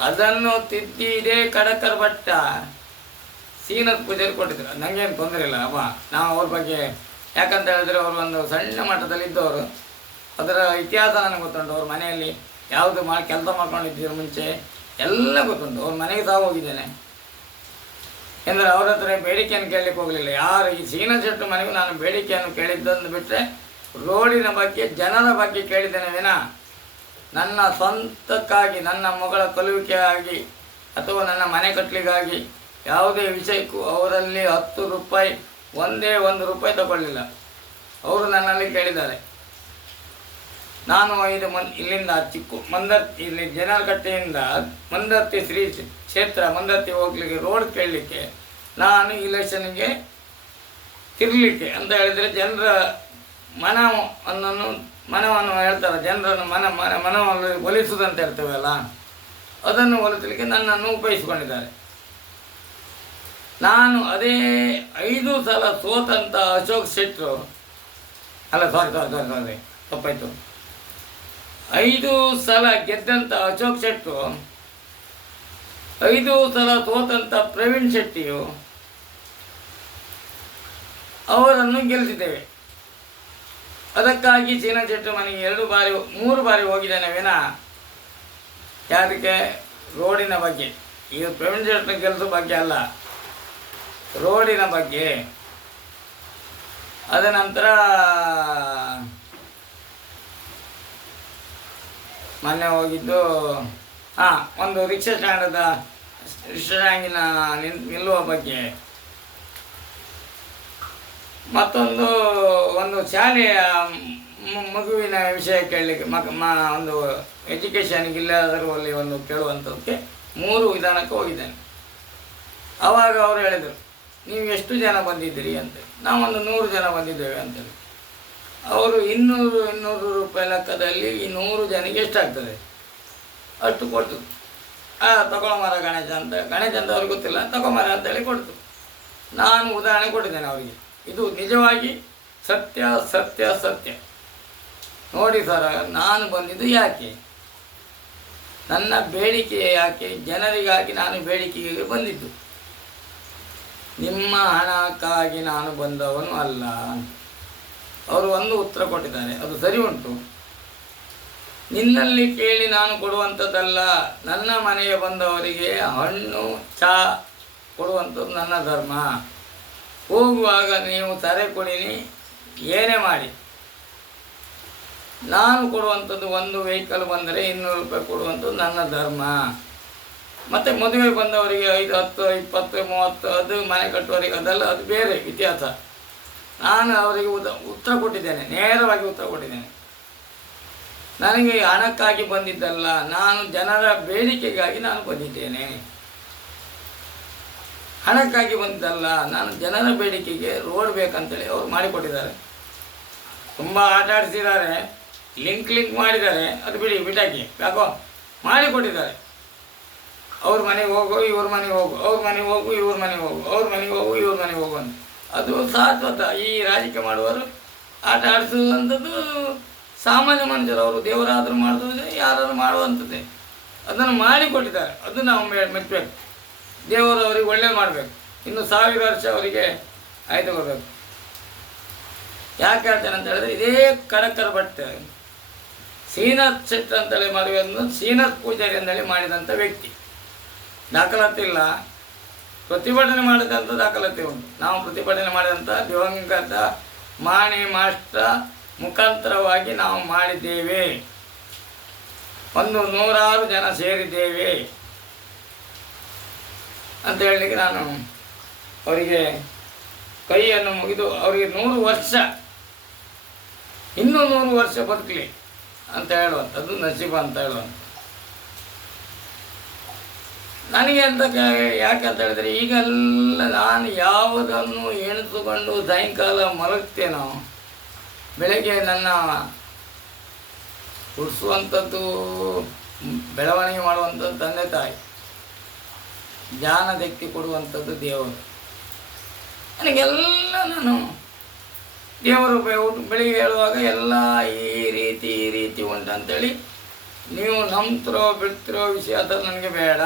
ಅದನ್ನು ತಿದ್ದಿ ಇದೇ ಕಡಕರ್ ಭಟ್ಟ ಶ್ರೀನಿವಾಸ್ ಪೂಜಾರಿ ಕೊಟ್ಟಿದ್ರು. ನನಗೇನು ತೊಂದರೆ ಇಲ್ಲ ಅಮ್ಮ, ನಾವು ಅವ್ರ ಬಗ್ಗೆ ಯಾಕಂತ ಹೇಳಿದ್ರೆ ಅವರು ಒಂದು ಸಣ್ಣ ಮಟ್ಟದಲ್ಲಿ ಇದ್ದವರು. ಅದರ ಇತಿಹಾಸ ನನಗೆ ಗೊತ್ತುಂಟು. ಅವ್ರ ಮನೆಯಲ್ಲಿ ಯಾವುದು ಕೆಲಸ ಮಾಡ್ಕೊಂಡಿದ್ದೀರ ಮುಂಚೆ ಎಲ್ಲ ಗೊತ್ತುಂಟು. ಅವ್ರ ಮನೆಗೆ ಸಹ ಹೋಗಿದ್ದೇನೆ. ಎಂದರೆ ಅವ್ರ ಹತ್ರ ಬೇಡಿಕೆಯನ್ನು ಕೇಳಲಿಕ್ಕೆ ಹೋಗಲಿಲ್ಲ ಯಾರು. ಈ ಶ್ರೀನಿವಾಸ್ ಶೆಟ್ಟಿ ಮನೆಗೂ ನಾನು ಬೇಡಿಕೆಯನ್ನು ಕೇಳಿದ್ದನ್ನು ಬಿಟ್ಟರೆ ರೋಡಿನ ಬಗ್ಗೆ, ಜನರ ಬಗ್ಗೆ ಕೇಳಿದ್ದೇನೆ ವಿನ ನನ್ನ ಸ್ವಂತಕ್ಕಾಗಿ, ನನ್ನ ಮಗಳ ಕಲುವಿಕೆಯಾಗಿ ಅಥವಾ ನನ್ನ ಮನೆ ಕಟ್ಟಲಿಗಾಗಿ ಯಾವುದೇ ವಿಷಯಕ್ಕೂ ಅವರಲ್ಲಿ 10 ರೂಪಾಯಿ, ಒಂದೇ 1 ರೂಪಾಯಿ ತಗೊಳ್ಳಿಲ್ಲ. ಅವರು ನನ್ನಲ್ಲಿ ಕೇಳಿದ್ದಾರೆ. ನಾನು ಇಲ್ಲಿಂದ ಇಲ್ಲಿ ಜನರಗಟ್ಟೆಯಿಂದ ಮಂದರ್ತಿ ಶ್ರೀ ಕ್ಷೇತ್ರ ಮಂದರ್ತಿ ಹೋಗ್ಲಿಕ್ಕೆ ರೋಡ್ ಕೇಳಲಿಕ್ಕೆ, ನಾನು ಇಲೆಕ್ಷನ್ಗೆ ತಿರ್ಲಿಕ್ಕೆ ಅಂತ ಹೇಳಿದರೆ ಜನರ ಮನವನ್ನು ಹೇಳ್ತಾರೆ, ಜನರನ್ನು ಮನವನ್ನು ಒಲಿಸುವುದಂತ ಹೇಳ್ತೇವಲ್ಲ, ಅದನ್ನು ಹೊಲಿಸಲಿಕ್ಕೆ ನನ್ನನ್ನು ಉಪಯೋಗಿಸಿಕೊಂಡಿದ್ದಾರೆ. ನಾನು ಅದೇ 5 ಸಲ ಸೋತಂಥ ಅಶೋಕ್ ಶೆಟ್ಟರು, ಅಲ್ಲ ಸಾರಿ ತಪ್ಪಾಯಿತು, 5 ಸಲ ಗೆದ್ದಂಥ ಅಶೋಕ್ ಶೆಟ್ಟರು, 5 ಸಲ ಸೋತಂಥ ಪ್ರವೀಣ್ ಶೆಟ್ಟಿಯು ಅವರನ್ನು ಗೆಲ್ಲಿಸಿದ್ದೇವೆ. ಅದಕ್ಕಾಗಿ ಚೀನಾ ಶೆಟ್ಟಿ ಮನೆಗೆ 3 ಬಾರಿ ಹೋಗಿದ್ದೇನೆ ವಿನ ಯಾದಕ್ಕೆ ರೋಡಿನ ಬಗ್ಗೆ, ಇದು ಪ್ರವೀಣ್ ಶೆಟ್ಟಿ ಗೆಲ್ಲಿಸೋ ಬಗ್ಗೆ ಅಲ್ಲ, ರೋಡಿನ ಬಗ್ಗೆ. ಅದ ನಂತರ ಮೊನ್ನೆ ಹೋಗಿದ್ದು ಒಂದು ರಿಕ್ಷಾ ಸ್ಟ್ಯಾಂಡಿನ ನಿಲ್ಲುವ ಬಗ್ಗೆ, ಒಂದು ಶಾಲೆಯ ಮಗುವಿನ ವಿಷಯ ಕೇಳಲಿಕ್ಕೆ ಒಂದು ಎಜುಕೇಷನ್ಗೆ ಇಲ್ಲದರಲ್ಲಿ ಒಂದು ಕೇಳುವಂಥದ್ದಕ್ಕೆ 3 ವಿಧಾನಕ್ಕೆ ಹೋಗಿದ್ದೇನೆ. ಆವಾಗ ಅವರು ಹೇಳಿದರು, ನೀವು ಎಷ್ಟು ಜನ ಬಂದಿದ್ದೀರಿ ಅಂತೇಳಿ. ನಾವೊಂದು 100 ಜನ ಬಂದಿದ್ದೇವೆ ಅಂತೇಳಿ. ಅವರು 200 ರೂಪಾಯಿ ಲೆಕ್ಕದಲ್ಲಿ ಈ 100 ಜನಕ್ಕೆ ಎಷ್ಟಾಗ್ತದೆ ಅಷ್ಟು ಕೊಡ್ತು. ತಗೊಳ್ಳೋಮಾರ ಗಣೇಶ ಅಂತ ಅವ್ರಿಗೆ ಗೊತ್ತಿಲ್ಲ, ತಗೊಮಾರ ಅಂತೇಳಿ ಕೊಡ್ತು. ನಾನು ಉದಾಹರಣೆ ಕೊಟ್ಟಿದ್ದೇನೆ ಅವರಿಗೆ. ಇದು ನಿಜವಾಗಿ ಸತ್ಯ ಸತ್ಯ ಸತ್ಯ. ನೋಡಿ ಸರ್, ನಾನು ಬಂದಿದ್ದು ಯಾಕೆ, ನನ್ನ ಬೇಡಿಕೆ ಯಾಕೆ, ಜನರಿಗಾಗಿ ನಾನು ಬೇಡಿಕೆಗೆ ಬಂದಿದ್ದು, ನಿಮ್ಮ ಹಣಕ್ಕಾಗಿ ನಾನು ಬಂದವನು ಅಲ್ಲ. ಅವರು ಒಂದು ಉತ್ತರ ಕೊಟ್ಟಿದ್ದಾರೆ, ಅದು ಸರಿ ಉಂಟು. ನಿನ್ನಲ್ಲಿ ಕೇಳಿ ನಾನು ಕೊಡುವಂಥದ್ದಲ್ಲ, ನನ್ನ ಮನೆಗೆ ಬಂದವರಿಗೆ ಹಣ್ಣು ಚಹಾ ಕೊಡುವಂಥದ್ದು ನನ್ನ ಧರ್ಮ. ಹೋಗುವಾಗ ನೀವು ತರೆ ಕೊಡಿನಿ, ಏನೇ ಮಾಡಿ, ನಾನು ಕೊಡುವಂಥದ್ದು ಒಂದು ವೆಹಿಕಲ್ ಬಂದರೆ 200 ರೂಪಾಯಿ ಕೊಡುವಂಥದ್ದು ನನ್ನ ಧರ್ಮ. ಮತ್ತು ಮದುವೆ ಬಂದವರಿಗೆ 5, 10, 20, 30 ಅದು ಮನೆ ಕಟ್ಟುವವರಿಗೆ ಅದೆಲ್ಲ ಅದು ಬೇರೆ ಇತಿಹಾಸ. ನಾನು ಅವರಿಗೆ ಉತ್ತರ ಕೊಟ್ಟಿದ್ದೇನೆ, ನೇರವಾಗಿ ಉತ್ತರ ಕೊಟ್ಟಿದ್ದೇನೆ. ನನಗೆ ಹಣಕ್ಕಾಗಿ ಬಂದಿದ್ದಲ್ಲ, ನಾನು ಜನರ ಬೇಡಿಕೆಗಾಗಿ ನಾನು ಬಂದಿದ್ದೇನೆ. ಹಣಕ್ಕಾಗಿ ಬಂದಿದ್ದಲ್ಲ, ನಾನು ಜನರ ಬೇಡಿಕೆಗೆ ರೋಡ್ ಬೇಕಂತೇಳಿ ಅವರು ಮಾಡಿಕೊಟ್ಟಿದ್ದಾರೆ. ತುಂಬ ಆಟ ಆಡಿಸಿದ್ದಾರೆ, ಲಿಂಕ್ ಮಾಡಿದ್ದಾರೆ, ಅದು ಬಿಟ್ಟಾಕಿ ಯಾಕೋ ಮಾಡಿಕೊಟ್ಟಿದ್ದಾರೆ. ಅವ್ರ ಮನೆಗೆ ಹೋಗು, ಇವ್ರ ಮನೆಗೆ ಹೋಗು, ಅವ್ರ ಮನೆಗೆ ಹೋಗು, ಇವ್ರ ಮನೆಗೆ ಹೋಗು, ಅವ್ರ ಮನೆಗೆ ಹೋಗು, ಇವ್ರ ಮನೆಗೆ ಹೋಗು ಅಂತ. ಅದು ಶಾಶ್ವತ. ಈ ರಾಜಕೀಯ ಮಾಡುವವರು ಆಟ ಆಡಿಸುವಂಥದ್ದು ಸಾಮಾನ್ಯ ಮನುಷ್ಯರು. ಅವರು ದೇವರಾದರೂ ಮಾಡೋದು, ಯಾರಾದರೂ ಮಾಡುವಂಥದ್ದೇ. ಅದನ್ನು ಮಾಡಿಕೊಟ್ಟಿದ್ದಾರೆ, ಅದು ನಾವು ಮೆಚ್ಚಬೇಕು. ದೇವರು ಅವರಿಗೆ ಒಳ್ಳೇದು ಮಾಡಬೇಕು. ಇನ್ನು 1000 ವರ್ಷ ಅವರಿಗೆ ಆಯ್ತು ಕೊಡಬೇಕು. ಯಾಕೆ ಹೇಳ್ತೇನೆ ಅಂತ ಹೇಳಿದ್ರೆ, ಇದೇ ಕಡಕರ ಭಟ್ ಶ್ರೀನಾಥ್ ಶೆಟ್ಟಿ ಅಂತೇಳಿ ಮಾಡುವುದನ್ನು ಶ್ರೀನಾಥ್ ಪೂಜಾರಿ ಅಂತೇಳಿ ಮಾಡಿದಂಥ ವ್ಯಕ್ತಿ. ದಾಖಲಾತಿ ಇಲ್ಲ, ಪ್ರತಿಭಟನೆ ಮಾಡಿದಂಥ ದಾಖಲಾತಿ ಉಂಟು. ನಾವು ಪ್ರತಿಭಟನೆ ಮಾಡಿದಂಥ ದಿವಂಗತ ಮಾಣಿ ಮಾಸ್ಟರ್ ಮುಖಾಂತರವಾಗಿ ನಾವು ಮಾಡಿದ್ದೇವೆ. 100 ಜನ ಸೇರಿದ್ದೇವೆ ಅಂತ ಹೇಳಲಿಕ್ಕೆ ನಾನು ಅವರಿಗೆ ಕೈಯನ್ನು ಮುಗಿದು ಅವರಿಗೆ 100 ವರ್ಷ, ಇನ್ನೂ 100 ವರ್ಷ ಬದುಕಲಿ ಅಂತ ಹೇಳುವಂಥದ್ದು ನಸೀಬ ಅಂತ ಹೇಳುವಂಥ. ನನಗೆ ಅಂತ ಯಾಕಂತ ಹೇಳಿದರೆ, ಈಗೆಲ್ಲ ನಾನು ಯಾವುದನ್ನು ಎಣಿಸಿಕೊಂಡು ಸಾಯಂಕಾಲ ಮಲಗ್ತೇನೋ, ಬೆಳಗ್ಗೆ ನನ್ನ ಉಡಿಸುವಂಥದ್ದು, ಬೆಳವಣಿಗೆ ಮಾಡುವಂಥದ್ದು ತಂದೆ ತಾಯಿ, ಜ್ಞಾನದಕ್ತಿ ಕೊಡುವಂಥದ್ದು ದೇವರು. ನನಗೆಲ್ಲ ನಾನು ದೇವರು ಬೆಳಿಗ್ಗೆ ಹೇಳುವಾಗ ಎಲ್ಲ ಈ ರೀತಿ ಉಂಟಂತೇಳಿ ನೀವು ನಂಬ್ತಿರೋ ಬಿಡ್ತಿರೋ ವಿಷಯ ಅದು ನನಗೆ ಬೇಡ.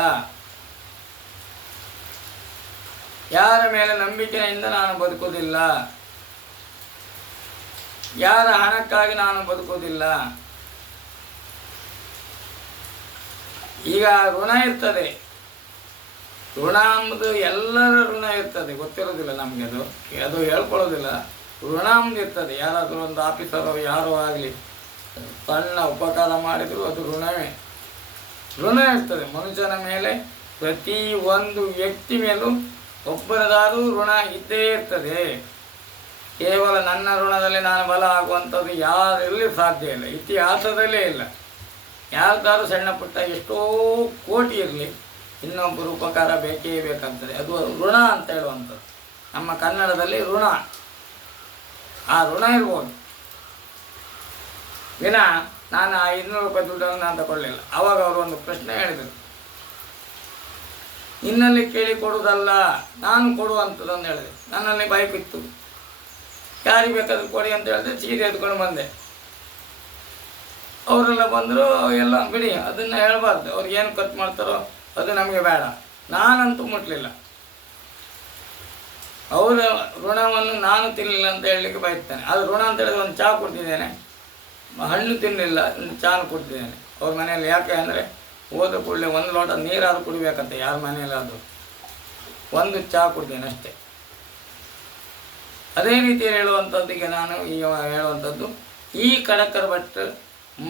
ಯಾರ ಮೇಲೆ ನಂಬಿಕೆಯಿಂದ ನಾನು ಬದುಕೋದಿಲ್ಲ, ಯಾರ ಹಣಕ್ಕಾಗಿ ನಾನು ಬದುಕೋದಿಲ್ಲ. ಈಗ ಋಣ ಇರ್ತದೆ, ಋಣ ಅಂಬುದು ಎಲ್ಲರ ಋಣ ಇರ್ತದೆ, ಗೊತ್ತಿರೋದಿಲ್ಲ ನಮಗೆ, ಅದು ಹೇಳ್ಕೊಳ್ಳೋದಿಲ್ಲ. ಋಣ ಅಂಬುದು ಇರ್ತದೆ. ಯಾರಾದರೂ ಒಂದು ಆಫೀಸರು ಯಾರೋ ಆಗಲಿ ಸಣ್ಣ ಉಪಕಾರ ಮಾಡಿದರೂ ಅದು ಋಣವೇ. ಋಣ ಇರ್ತದೆ ಮನುಷ್ಯನ ಮೇಲೆ, ಪ್ರತಿ ಒಂದು ವ್ಯಕ್ತಿ ಮೇಲೂ ಒಬ್ಬರದಾದರೂ ಋಣ ಇದ್ದೇ ಇರ್ತದೆ. ಕೇವಲ ನನ್ನ ಋಣದಲ್ಲಿ ನಾನು ಬಲ ಆಗುವಂಥದ್ದು ಯಾರಲ್ಲಿ ಸಾಧ್ಯ ಇಲ್ಲ, ಇತಿಹಾಸದಲ್ಲೇ ಇಲ್ಲ. ಯಾರ್ದಾದ್ರೂ ಸಣ್ಣ ಪುಟ್ಟ ಎಷ್ಟೋ ಕೋಟಿ ಇರಲಿ, ಇನ್ನೊಬ್ಬರು ಉಪಕಾರ ಬೇಕೇ ಬೇಕಂತದೆ. ಅದು ಋಣ ಅಂತ ಹೇಳುವಂಥದ್ದು. ನಮ್ಮ ಕನ್ನಡದಲ್ಲಿ ಋಣ, ಆ ಋಣ ಇರ್ಬೋದು ವಿನ ನಾನು ಆ 200 ರೂಪಾಯಿ ದುಡ್ಡನ್ನು ನಾನು ತಗೊಳ್ಳಿಲ್ಲ. ಆವಾಗ ಅವರು ಒಂದು ಪ್ರಶ್ನೆ ಹೇಳಿದರು, ನಿನ್ನಲ್ಲಿ ಕೇಳಿ ಕೊಡುವುದಲ್ಲ, ನಾನು ಕೊಡುವಂಥದ್ದು ಅಂತ ಹೇಳಿದೆ. ನನ್ನಲ್ಲಿ ಬೈಕ್ ಇತ್ತು, ಯಾರಿಗೆ ಬೇಕಾದ್ರೂ ಕೊಡಿ ಅಂತ ಹೇಳಿದ್ರೆ ಸೀರೆ ಎತ್ಕೊಂಡು ಬಂದೆ. ಅವರೆಲ್ಲ ಬಂದರು, ಎಲ್ಲ ಬಿಡಿ, ಅದನ್ನು ಹೇಳಬಾರ್ದು. ಅವ್ರು ಏನು ಖರ್ಚು ಮಾಡ್ತಾರೋ ಅದು ನಮಗೆ ಬೇಡ. ನಾನಂತೂ ಮುಟ್ಲಿಲ್ಲ. ಅವರ ಋಣವನ್ನು ನಾನು ತಿನ್ನಲಿಲ್ಲ ಅಂತ ಹೇಳಲಿಕ್ಕೆ ಬಯಸ್ತೇನೆ. ಅದು ಋಣ ಅಂತ ಹೇಳಿದ್ರೆ ಒಂದು ಚಹಾ ಕೊಡ್ತಿದ್ದೇನೆ, ಹಣ್ಣು ತಿನ್ನಲಿಲ್ಲ, ಒಂದು ಚಹಾ ಕೊಡ್ತಿದ್ದೇನೆ ಅವ್ರ ಮನೆಯಲ್ಲಿ. ಯಾಕೆ ಅಂದರೆ ಹೋದ ಕೂಡಲೇ ಒಂದು ಲೋಟ ನೀರಾದರೂ ಕುಡಿಬೇಕಂತೆ, ಯಾರ ಮನೆಯಲ್ಲಾದರೂ. ಒಂದು ಚಹಾ ಕೊಡ್ತೇನೆ ಅಷ್ಟೇ. ಅದೇ ರೀತಿ ಹೇಳುವಂಥದ್ದಿಗೆ ನಾನು ಈಗ ಹೇಳುವಂಥದ್ದು, ಈ ಕಡಕರ್ ಭಟ್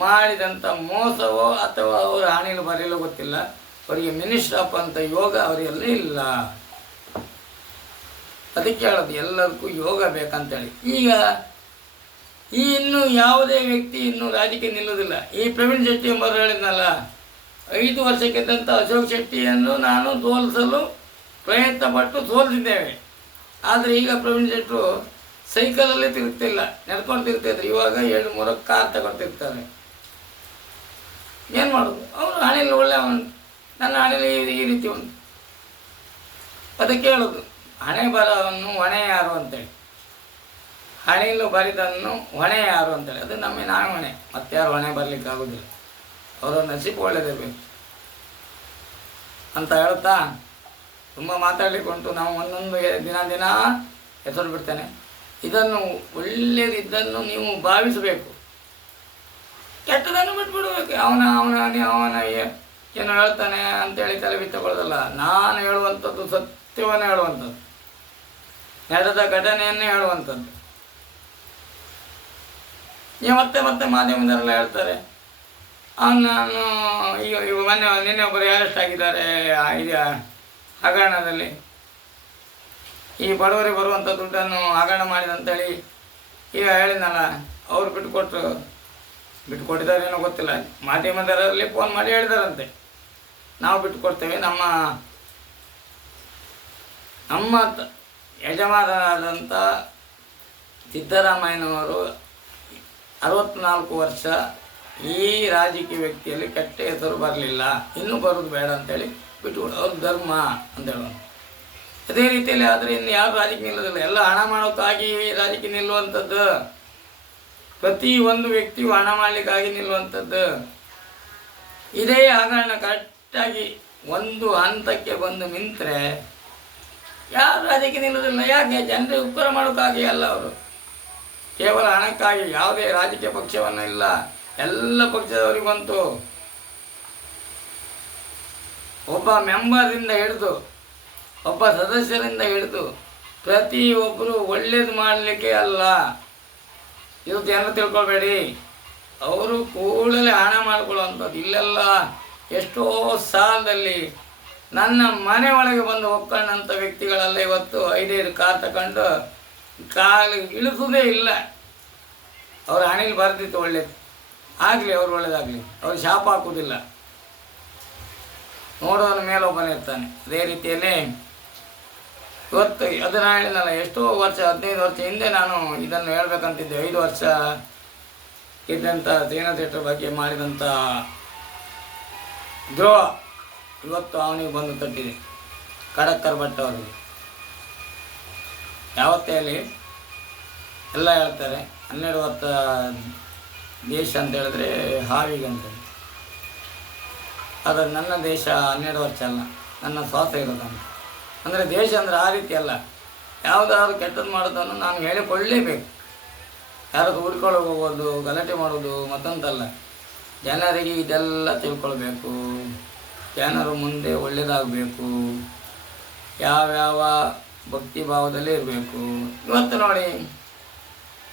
ಮಾಡಿದಂಥ ಮೋಸವೋ ಅಥವಾ ಅವರ ಹಣಿಲು ಬರಲಿಲ್ಲ ಗೊತ್ತಿಲ್ಲ, ಅವರಿಗೆ ಮಿನಿಸ್ಟರ್ ಅಪ್ ಅಂತ ಯೋಗ ಅವರಿಗೆಲ್ಲ ಇಲ್ಲ. ಅದಕ್ಕೆ ಹೇಳೋದು ಎಲ್ಲದಕ್ಕೂ ಯೋಗ ಬೇಕಂತೇಳಿ. ಈಗ ಇನ್ನು ಯಾವುದೇ ವ್ಯಕ್ತಿ ಇನ್ನೂ ರಾಜಕೀಯ ನಿಲ್ಲುವುದಿಲ್ಲ. ಈ ಪ್ರವೀಣ್ ಶೆಟ್ಟಿ ಎಂಬರು ಹೇಳಿದ್ನಲ್ಲ, 5 ವರ್ಷಕ್ಕಿದ್ದಂಥ ಅಶೋಕ್ ಶೆಟ್ಟಿಯನ್ನು ನಾನು ಸೋಲಿಸಲು ಪ್ರಯತ್ನ ಪಟ್ಟು ಸೋಲಿಸಿದ್ದೇವೆ. ಆದರೆ ಈಗ ಪ್ರವೀಣ್ ಶೆಟ್ಟರು ಸೈಕಲಲ್ಲೇ ತಿರುಗ್ತಿಲ್ಲ, ನಡ್ಕೊಂಡು ತಿರ್ತಿದ್ರು. ಇವಾಗ 2-3 ಕಾರ್ ತಗೊಳ್ತಿರ್ತಾರೆ. ಏನು ಮಾಡೋದು? ಅವರು ಹಣೆಯಲ್ಲಿ ಒಳ್ಳೆ ಅವನು, ನನ್ನ ಹಣೆಯಲ್ಲಿ ಈ ರೀತಿ ಉಂಟು. ಅದಕ್ಕೆ ಹೇಳೋದು, ಹಣೆ ಬರವನ್ನು ಹೊಣೆ ಯಾರು ಅಂತೇಳಿ, ಹಣೆಯಲ್ಲೂ ಬರಿದನ್ನು ಹೊಣೆ ಯಾರು ಅಂತೇಳಿ. ಅದು ನಾವೇ ಹೊಣೆ, ಮತ್ತಾರು ಹೊಣೆ ಬರಲಿಕ್ಕೆ ಆಗೋದಿಲ್ಲ. ಅವರ ನಸೀಬು ಒಳ್ಳೆದಿರಬೇಕು ಅಂತ ಹೇಳ್ತಾ ತುಂಬ ಮಾತಾಡಲಿಕ್ಕೆ ಉಂಟು. ನಾವು ಒಂದೊಂದು ದಿನ ಹೆಸರು ಬಿಡ್ತೇನೆ. ಇದನ್ನು ಒಳ್ಳೆಯದಿದ್ದನ್ನು ನೀವು ಭಾವಿಸಬೇಕು, ಕೆಟ್ಟದನ್ನು ಬಿಟ್ಬಿಡ್ಬೇಕು. ಅವನ ಏನು ಹೇಳ್ತಾನೆ ಅಂತೇಳಿ ತಲೆ ಬಿತ್ತಕೊಳ್ಳೋದಲ್ಲ. ನಾನು ಹೇಳುವಂಥದ್ದು ಸತ್ಯವನ್ನು ಹೇಳುವಂಥದ್ದು, ನಡೆದ ಘಟನೆಯನ್ನೇ ಹೇಳುವಂಥದ್ದು. ನೀವು ಮತ್ತೆ ಮಾಧ್ಯಮದವರೆಲ್ಲ ಹೇಳ್ತಾರೆ, ನಾನು ಈಗ ನಿನ್ನೆ ಒಬ್ಬರು ಅರೆಸ್ಟ್ ಆಗಿದ್ದಾರೆ ಇದು ಹಗರಣದಲ್ಲಿ. ಈ ಬಡವರಿಗೆ ಬರುವಂಥ ದುಡ್ಡನ್ನು ಹಗರಣ ಮಾಡಿದಂತೇಳಿ ಈಗ ಹೇಳಿದ್ನಲ್ಲ, ಅವರು ಬಿಟ್ಟುಕೊಟ್ಟಿದ್ದಾರೇನೋ ಗೊತ್ತಿಲ್ಲ. ಮಾಧ್ಯಮದವರಲ್ಲಿ ಫೋನ್ ಮಾಡಿ ಹೇಳಿದಾರಂತೆ, ನಾವು ಬಿಟ್ಟುಕೊಡ್ತೇವೆ. ನಮ್ಮ ಯಜಮಾನರಾದಂಥ ಸಿದ್ದರಾಮಯ್ಯನವರು 64 ವರ್ಷ ಈ ರಾಜಕೀಯ ವ್ಯಕ್ತಿಯಲ್ಲಿ ಕೆಟ್ಟ ಹೆಸರು ಬರಲಿಲ್ಲ, ಇನ್ನೂ ಬರೋದು ಬೇಡ ಅಂತೇಳಿ ಬಿಟ್ಟುಕೊಡು. ಅವ್ರ ಧರ್ಮ ಅಂತ ಹೇಳೋದು. ಅದೇ ರೀತಿಯಲ್ಲಿ ಆದರೆ ಇನ್ನು ಯಾರು ರಾಜಕೀಯ ನಿಲ್ಲೋದಿಲ್ಲ. ಎಲ್ಲ ಹಣ ಮಾಡೋಕ್ಕಾಗಿ ರಾಜಕೀಯ ನಿಲ್ಲುವಂಥದ್ದು. ಪ್ರತಿ ಒಂದು ವ್ಯಕ್ತಿಯು ಹಣ ಮಾಡಲಿಕ್ಕಾಗಿ ನಿಲ್ಲುವಂಥದ್ದು. ಇದೇ ಹಗರಣ ಕರೆಕ್ಟಾಗಿ ಒಂದು ಹಂತಕ್ಕೆ ಬಂದು ನಿಂತರೆ ಯಾರು ರಾಜಕೀಯ ನಿಲ್ಲೋದಿಲ್ಲ. ಯಾಕೆ? ಜನರಿಗೆ ಉಪಕಾರ ಮಾಡೋಕ್ಕಾಗಿ ಅಲ್ಲ, ಅವರು ಕೇವಲ ಹಣಕ್ಕಾಗಿ. ಯಾವುದೇ ರಾಜಕೀಯ ಪಕ್ಷವನ್ನು ಇಲ್ಲ, ಎಲ್ಲ ಪಕ್ಷದವರಿಗೆ ಬಂತು. ಒಬ್ಬ ಮೆಂಬರಿಂದ ಹಿಡಿದು ಒಬ್ಬ ಸದಸ್ಯರಿಂದ ಹಿಡಿದು ಪ್ರತಿಯೊಬ್ಬರು ಒಳ್ಳೇದು ಮಾಡಲಿಕ್ಕೆ ಅಲ್ಲ. ಇದು ಜನರು ತಿಳ್ಕೊಬೇಡಿ. ಅವರು ಕೂಡಲೇ ಹಣ ಮಾಡಿಕೊಳ್ಳುವಂಥದ್ದು. ಇಲ್ಲೆಲ್ಲ ಎಷ್ಟೋ ಸಾಲದಲ್ಲಿ ನನ್ನ ಮನೆ ಒಳಗೆ ಬಂದು ಒಕ್ಕಣ್ಣಂಥ ವ್ಯಕ್ತಿಗಳೆಲ್ಲ ಇವತ್ತು 5 ಕಾರ್ ತಗೊಂಡು ಕಾಲಿಗೆ ಇಳಿಸೋದೇ ಇಲ್ಲ. ಅವ್ರ ಹಣೆಯಲ್ಲಿ ಬರ್ದಿತ್ತು ಒಳ್ಳೇದು ಆಗಲಿ, ಅವ್ರು ಒಳ್ಳೇದಾಗಲಿ, ಅವ್ರು ಶಾಪ ಹಾಕೋದಿಲ್ಲ. ನೋಡೋನ ಮೇಲೊಬ್ಬನೇ ಇರ್ತಾನೆ. ಅದೇ ರೀತಿಯಲ್ಲಿ ಇವತ್ತು ಅದನ್ನು ಹೇಳಿದ್ನಲ್ಲ, ಎಷ್ಟೋ ವರ್ಷ 15 ವರ್ಷ ಹಿಂದೆ ನಾನು ಇದನ್ನು ಹೇಳ್ಬೇಕಂತಿದ್ದೆ. 5 ವರ್ಷ ಇದ್ದಂಥ ಸೇನಾ ಥಿಯೇಟರ್ ಬಗ್ಗೆ ಮಾಡಿದಂಥ ದ್ರೋಹ ಇವತ್ತು ಅವನಿಗೆ ಬಂದು ತಟ್ಟಿದೆ, ಕಡಕರ್ ಭಟ್ ಅವರಿಗೆ. ಯಾವತ್ತೇ ಅಲ್ಲಿ ಎಲ್ಲ ಹೇಳ್ತಾರೆ 12 ವರ್ಷ ದೇಶ ಅಂತ ಹೇಳಿದ್ರೆ ಹಾವಿಗಂತ. ಆದರೆ ನನ್ನ ದೇಶ 12 ವರ್ಷ ಅಲ್ಲ, ನನ್ನ ಶ್ವಾಸ ಇರೋದನ್ನು. ಅಂದರೆ ದೇಶ ಅಂದರೆ ಆ ರೀತಿ ಅಲ್ಲ. ಯಾವುದಾದ್ರು ಕೆಟ್ಟದ್ದು ಮಾಡೋದನ್ನು ನಾನು ಹೇಳಿಕೊಳ್ಳಲೇಬೇಕು. ಯಾರಾದ್ರು ಹುಡ್ಕೊಳ್ಳೋಕೆ ಹೋಗೋದು, ಗಲಾಟೆ ಮಾಡೋದು ಮತ್ತೊಂದಲ್ಲ. ಜನರಿಗೆ ಇದೆಲ್ಲ ತಿಳ್ಕೊಳ್ಬೇಕು. ಜನರು ಮುಂದೆ ಒಳ್ಳೆಯದಾಗಬೇಕು, ಯಾವ್ಯಾವ ಭಕ್ತಿ ಭಾವದಲ್ಲೇ ಇರಬೇಕು. ಇವತ್ತು ನೋಡಿ,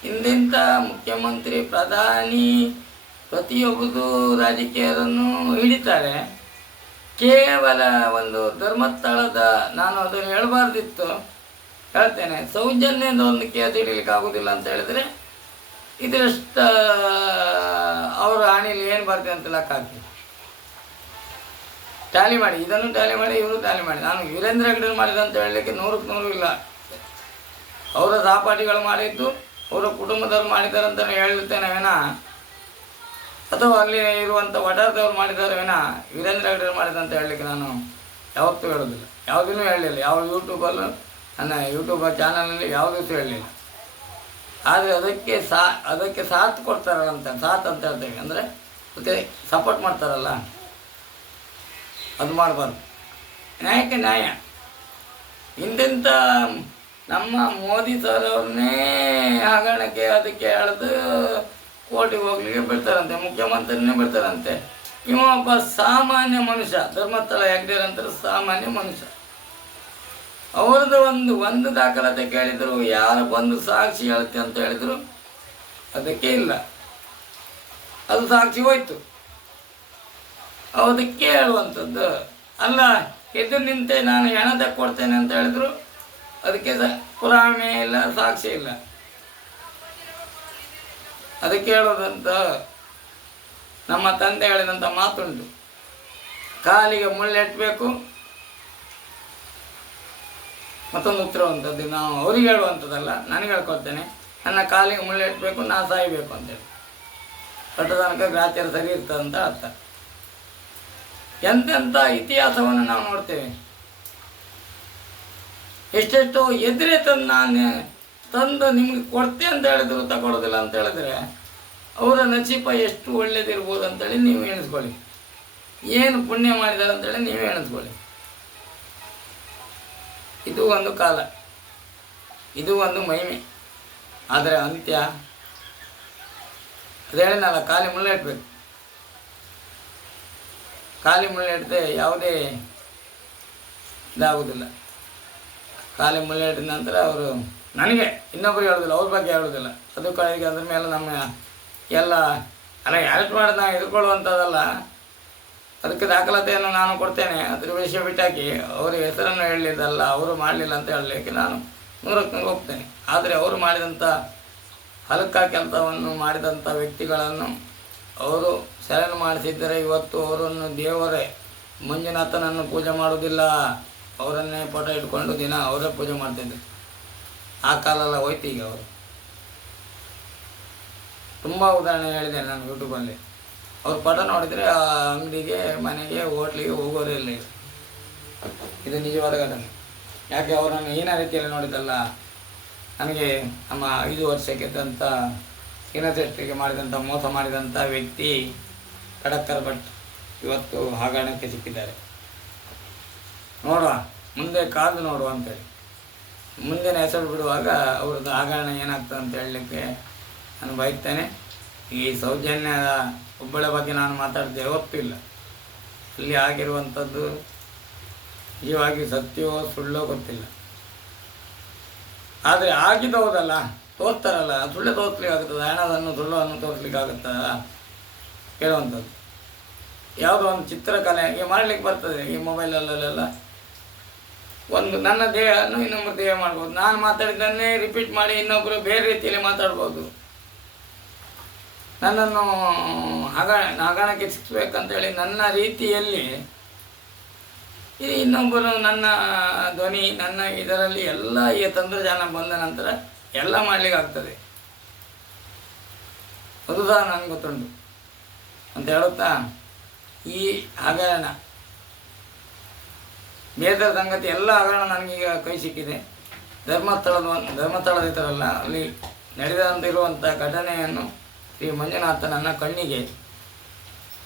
ಇಂದಿಂಥ ಮುಖ್ಯಮಂತ್ರಿ, ಪ್ರಧಾನಿ ಪ್ರತಿಯೊಬ್ಬರು ರಾಜಕೀಯರನ್ನು ಹಿಡಿತಾರೆ. ಕೇವಲ ಒಂದು ಧರ್ಮಸ್ಥಳದ, ನಾನು ಅದನ್ನು ಹೇಳಬಾರ್ದಿತ್ತು, ಹೇಳ್ತೇನೆ, ಸೌಜನ್ಯದ ಒಂದು ಕೇಸ್ ಹಿಡಿಲಿಕ್ಕೆ ಆಗೋದಿಲ್ಲ ಅಂತ ಹೇಳಿದರೆ ಇದರಷ್ಟು ಅವರ ಹಣೆಯಲ್ಲಿ ಏನು ಬರ್ತದೆ ಅಂತ ಲೆಕ್ಕ ಹಾಕಿ ಟ್ಯಾಲಿ ಮಾಡಿ, ಇದನ್ನು ಟ್ಯಾಲಿ ಮಾಡಿ, ಇವರು ಟ್ಯಾಲಿ ಮಾಡಿ. ನಾನು ವೀರೇಂದ್ರ ಹೆಗ್ಗಡೆ ಮಾಡಿದೆ ಅಂತ ಹೇಳಲಿಕ್ಕೆ 100ಕ್ಕೆ 100 ಇಲ್ಲ. ಅವರ ಸಹಪಾಠಿಗಳು ಮಾಡಿದ್ದು, ಅವರ ಕುಟುಂಬದವ್ರು ಮಾಡಿದ್ದಾರೆ ಅಂತ ಹೇಳಿರ್ತೇನೆ ವಿನ, ಅಥವಾ ಅಲ್ಲಿ ಇರುವಂಥ ವಟಾರದವ್ರು ಮಾಡಿದ್ದಾರೆ ವಿನ ವೀರೇಂದ್ರ ಹೆಗ್ಗಡೆ ಮಾಡಿದೆ ಅಂತ ಹೇಳಲಿಕ್ಕೆ ನಾನು ಯಾವತ್ತೂ ಹೇಳೋದಿಲ್ಲ, ಯಾವುದೂ ಹೇಳಲಿಲ್ಲ. ಯಾವ ಯೂಟ್ಯೂಬಲ್ಲೂ ನನ್ನ ಯೂಟ್ಯೂಬ್ ಚಾನಲಲ್ಲಿ ಯಾವುದೂ ಹೇಳಲಿಲ್ಲ. ಆದರೆ ಅದಕ್ಕೆ ಸಾಥ್ ಕೊಡ್ತಾರಲ್ಲ ಅಂತ, ಸಾಥ್ ಅಂತ ಹೇಳ್ತೇವೆ, ಅಂದರೆ ಮತ್ತೆ ಸಪೋರ್ಟ್ ಮಾಡ್ತಾರಲ್ಲ, ಅದು ಮಾಡಬಾರ್ದು. ನ್ಯಾಯಕ್ಕೆ ನ್ಯಾಯ. ಇಂತಿಂಥ ನಮ್ಮ ಮೋದಿ ಸರ್ ಅವ್ರನ್ನೇ ಹಗರಣಕ್ಕೆ ಅದಕ್ಕೆ ಎಳೆದು ಕೋರ್ಟಿಗೆ ಹೋಗ್ಲಿಕ್ಕೆ ಬಿಡ್ತಾರಂತೆ, ಮುಖ್ಯಮಂತ್ರಿನೇ ಬಿಡ್ತಾರಂತೆ. ಇವ ಒಬ್ಬ ಸಾಮಾನ್ಯ ಮನುಷ್ಯ, ಧರ್ಮಸ್ಥಳ ಹೆಗ್ಡೆಯರ್ ಅಂತ ಸಾಮಾನ್ಯ ಮನುಷ್ಯ. ಅವ್ರದ್ದು ಒಂದು ದಾಖಲಾತಿ ಕೇಳಿದರು, ಯಾರು ಬಂದು ಸಾಕ್ಷಿ ಹೇಳ್ತೆ ಅಂತ ಹೇಳಿದರು, ಅದಕ್ಕೆ ಇಲ್ಲ, ಅದು ಸಾಕ್ಷಿ ಹೋಯ್ತು. ಅದಕ್ಕೆ ಹೇಳುವಂಥದ್ದು ಅಲ್ಲ. ಎದುರು ನಿಂತೆ ನಾನು ಹೆಣ ಕೊಡ್ತೇನೆ ಅಂತ ಹೇಳಿದ್ರು, ಅದಕ್ಕೆ ಪುರಾವೆ ಇಲ್ಲ, ಸಾಕ್ಷಿ ಇಲ್ಲ. ಅದಕ್ಕೆ ಹೇಳೋದಂತ ನಮ್ಮ ತಂದೆ ಹೇಳಿದಂಥ ಮಾತುಂಟು, ಕಾಲಿಗೆ ಮುಳ್ಳೆಟ್ಟಬೇಕು. ಮತ್ತೊಂದು ಉತ್ತರವಂಥದ್ದು, ನಾವು ಅವ್ರಿಗೆ ಹೇಳುವಂಥದ್ದಲ್ಲ, ನನಗೆ ಹೇಳ್ಕೊಳ್ತೇನೆ, ನನ್ನ ಕಾಲಿಗೆ ಮುಳ್ಳೆಟ್ಟಬೇಕು, ನಾ ಸಾಯಬೇಕು ಅಂತೇಳಿ. ದೊಡ್ಡ ತನಕ ಗ್ರಾಚಾರ ಸರಿ ಇರ್ತದಂತ ಅರ್ಥ. ಎಂತೆಂಥ ಇತಿಹಾಸವನ್ನು ನಾವು ನೋಡ್ತೇವೆ. ಎಷ್ಟೆಷ್ಟೋ ಎದುರೇ ತಂದು ನಿಮಗೆ ಕೊಡ್ತೆ ಅಂತ ಹೇಳಿದ್ರು ತಗೊಳ್ಳೋದಿಲ್ಲ ಅಂತ ಹೇಳಿದ್ರೆ ಅವರ ನಸೀಪ ಎಷ್ಟು ಒಳ್ಳೇದಿರ್ಬೋದು ಅಂತೇಳಿ ನೀವು ಎಣಿಸ್ಕೊಳ್ಳಿ. ಏನು ಪುಣ್ಯ ಮಾಡಿದ್ದಾರೆ ಅಂತೇಳಿ ನೀವು ಎಣಿಸ್ಕೊಳ್ಳಿ. ಇದು ಒಂದು ಕಾಲ, ಇದು ಒಂದು ಮಹಿಮೆ. ಆದರೆ ಅಂತ್ಯ ಅದು ಹೇಳಿನಲ್ಲ, ಖಾಲಿ ಮುಳ್ಳು ಇಟ್ಬೇಕು. ಖಾಲಿ ಮುಳ್ಳು ಇಟ್ಟರೆ ಯಾವುದೇ ಇದಾಗುವುದಿಲ್ಲ. ಖಾಲಿ ಮುಳ್ಳು ಇಟ್ಟಿದ ನಂತರ ಅವರು ನನಗೆ ಇನ್ನೊಬ್ಬರಿಗೆ ಹೇಳೋದಿಲ್ಲ, ಅವ್ರ ಬಗ್ಗೆ ಹೇಳೋದಿಲ್ಲ. ಅದು ಕಡೆಗೆ ಅದ್ರ ಮೇಲೆ ನಮ್ಮ ಎಲ್ಲ ಅಲ್ಲ ಯಾರು ಮಾಡಿದ ನಾವು ಎದುರ್ಕೊಳ್ಳುವಂಥದ್ದಲ್ಲ. ಅದಕ್ಕೆ ದಾಖಲಾತಿಯನ್ನು ನಾನು ಕೊಡ್ತೇನೆ. ಅದ್ರ ವಿಷಯ ಬಿಟ್ಟಾಕಿ ಅವರ ಹೆಸರನ್ನು ಹೇಳಲಿದ್ದಲ್ಲ, ಅವರು ಮಾಡಲಿಲ್ಲ ಅಂತ ಹೇಳಲಿಕ್ಕೆ ನಾನು 100ಕ್ಕೆ 100 ಹೋಗ್ತೇನೆ. ಆದರೆ ಅವರು ಮಾಡಿದಂಥ ಹಲಕ ಕೆಲಸವನ್ನು ಮಾಡಿದಂಥ ವ್ಯಕ್ತಿಗಳನ್ನು ಅವರು ಶರಣ ಮಾಡಿಸಿದ್ದರೆ ಇವತ್ತು ಅವರನ್ನು ದೇವರೇ ಮಂಜುನಾಥನನ್ನು ಪೂಜೆ ಮಾಡೋದಿಲ್ಲ, ಅವರನ್ನೇ ಫೋಟೋ ಇಟ್ಕೊಂಡು ದಿನ ಅವರೇ ಪೂಜೆ ಮಾಡ್ತಿದ್ದರು. ಆ ಕಾಲೆಲ್ಲ ಹೋಯ್ತು. ಈಗ ಅವರು ತುಂಬ ಉದಾಹರಣೆ ಹೇಳಿದ್ದೇನೆ ನಾನು ಯೂಟ್ಯೂಬಲ್ಲಿ. ಅವ್ರ ಫೋಟೋ ನೋಡಿದರೆ ಆ ಅಂಗಡಿಗೆ, ಮನೆಗೆ, ಹೋಟ್ಲಿಗೆ ಹೋಗೋರೇ ಇಲ್ಲ. ಇದು ನಿಜವಾದ ಘಟನೆ. ಯಾಕೆ ಅವರನ್ನು ಏನ ರೀತಿಯಲ್ಲಿ ನೋಡಿದಲ್ಲ. ನನಗೆ ನಮ್ಮ 5 ವರ್ಷಕ್ಕೆ ತಂತ ಸೀನತೆಷ್ಟಿಗೆ ಮಾಡಿದಂಥ ಮೋಸ ಮಾಡಿದಂಥ ವ್ಯಕ್ತಿ ಕಡಕ್ಕರ್ ಭಟ್ ಇವತ್ತು ಹಗರಣಕ್ಕೆ ಸಿಕ್ಕಿದ್ದಾರೆ. ನೋಡುವ ಮುಂದೆ ಕಾದು ನೋಡುವ ಅಂತೇಳಿ. ಮುಂದಿನ ಹೆಸರು ಬಿಡುವಾಗ ಅವ್ರದ್ದು ಹಗರಣ ಏನಾಗ್ತದೆ ಅಂತ ಹೇಳಲಿಕ್ಕೆ ನಾನು ಬಯಸ್ತೇನೆ. ಈ ಸೌಜನ್ಯದ ಒಬ್ಬಳ ಬಗ್ಗೆ ನಾನು ಮಾತಾಡಿದೆ ಯಾವತ್ತೂ ಇಲ್ಲ. ಅಲ್ಲಿ ಆಗಿರುವಂಥದ್ದು ನಿಜವಾಗಿ ಸತ್ಯವೋ ಸುಳ್ಳೋ ಗೊತ್ತಿಲ್ಲ. ಆದರೆ ಆಗಿದ್ದೋದಲ್ಲ ತೋರ್ತಾರಲ್ಲ, ಸುಳ್ಳು ತೋರಿಸ್ಲಿಕ್ಕೆ ಆಗುತ್ತದೆ, ಹಣದನ್ನು ಸುಳ್ಳನ್ನು ತೋರಿಸ್ಲಿಕ್ಕೆ ಆಗುತ್ತದ ಕೇಳುವಂಥದ್ದು. ಯಾವುದೋ ಒಂದು ಚಿತ್ರಕಲೆ ಈಗ ಮಾಡಲಿಕ್ಕೆ ಬರ್ತದೆ. ಈ ಮೊಬೈಲಲ್ಲೆಲ್ಲ ಒಂದು ನನ್ನ ದೇಹವನ್ನು ಇನ್ನೊಬ್ಬರು ದೇಹ ಮಾಡ್ಬೋದು. ನಾನು ಮಾತಾಡಿದ್ದನ್ನೇ ರಿಪೀಟ್ ಮಾಡಿ ಇನ್ನೊಬ್ಬರು ಬೇರೆ ರೀತಿಯಲ್ಲಿ ಮಾತಾಡ್ಬೋದು. ನನ್ನನ್ನು ಹಗರಣಕ್ಕೆ ಸಿಕ್ಸ್ಬೇಕಂತೇಳಿ ನನ್ನ ರೀತಿಯಲ್ಲಿ ಇನ್ನೊಬ್ಬರು ನನ್ನ ಧ್ವನಿ ನನ್ನ ಇದರಲ್ಲಿ ಎಲ್ಲ ಈ ತಂತ್ರಜ್ಞಾನ ಬಂದ ನಂತರ ಎಲ್ಲ ಮಾಡಲಿಕ್ಕೆ ಆಗ್ತದೆ. ಅದು ಸಹ ನನಗೆ ಗೊತ್ತುಂಟು ಅಂತ ಹೇಳುತ್ತಾ, ಈ ಹಗರಣ ಬೇರೆ ಸಂಗತಿ ಎಲ್ಲ ಹಗರಣ ನನಗೀಗ ಕೈ ಸಿಕ್ಕಿದೆ. ಧರ್ಮಸ್ಥಳದ ಇತರಲ್ಲ ಅಲ್ಲಿ ನಡೆದಂತಿರುವಂಥ ಘಟನೆಯನ್ನು ಶ್ರೀ ಮಂಜುನಾಥ ನನ್ನ ಕಣ್ಣಿಗೆ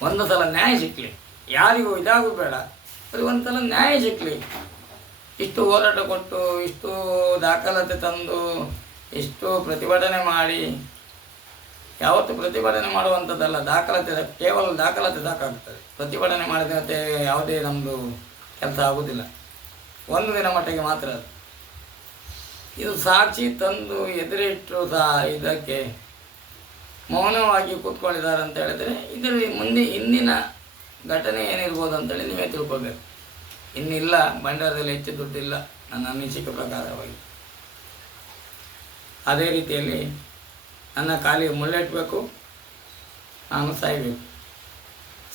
ಒಂದು ಸಲ ನ್ಯಾಯ ಸಿಕ್ಕಲಿ. ಯಾರಿಗೂ ಇದಾಗೂ ಬೇಡ, ಅದು ಒಂದು ಸಲ ನ್ಯಾಯ ಸಿಕ್ಕಲಿ. ಇಷ್ಟು ಹೋರಾಟ ಕೊಟ್ಟು, ಇಷ್ಟು ದಾಖಲಾತಿ ತಂದು, ಇಷ್ಟು ಪ್ರತಿಭಟನೆ ಮಾಡಿ, ಯಾವತ್ತು ಪ್ರತಿಭಟನೆ ಮಾಡುವಂಥದ್ದಲ್ಲ, ದಾಖಲಾತಿ ಕೇವಲ ದಾಖಲಾತಿ ಸಾಕಾಗ್ತದೆ. ಪ್ರತಿಭಟನೆ ಮಾಡಿದಂತೆ ಯಾವುದೇ ನಮ್ಮದು ಕೆಲಸ ಆಗೋದಿಲ್ಲ. ಒಂದು ದಿನ ಮಟ್ಟಿಗೆ ಮಾತ್ರ ಅದು. ಇದು ಸಾಕ್ಷಿ ತಂದು ಎದುರಿಟ್ಟು ಸಹ ಇದಕ್ಕೆ ಮೌನವಾಗಿ ಕೂತ್ಕೊಂಡಿದ್ದಾರೆ ಅಂತ ಹೇಳಿದರೆ ಇದರ ಮುಂದೆ ಇಂದಿನ ಘಟನೆ ಏನಿರ್ಬೋದು ಅಂತೇಳಿ ನೀವೇ ತಿಳ್ಕೊಳ್ಬೇಕು. ಇನ್ನಿಲ್ಲ, ಭಂಡಾರದಲ್ಲಿ ಹೆಚ್ಚು ದುಡ್ಡಿಲ್ಲ ನನ್ನ ಅನಿಸಿಕೆ ಪ್ರಕಾರವಾಗಿ. ಅದೇ ರೀತಿಯಲ್ಲಿ ನನ್ನ ಕಾಲಿಗೆ ಮುಳ್ಳೆಟ್ಟಬೇಕು, ನಾನು ಸಾಯಬೇಕು.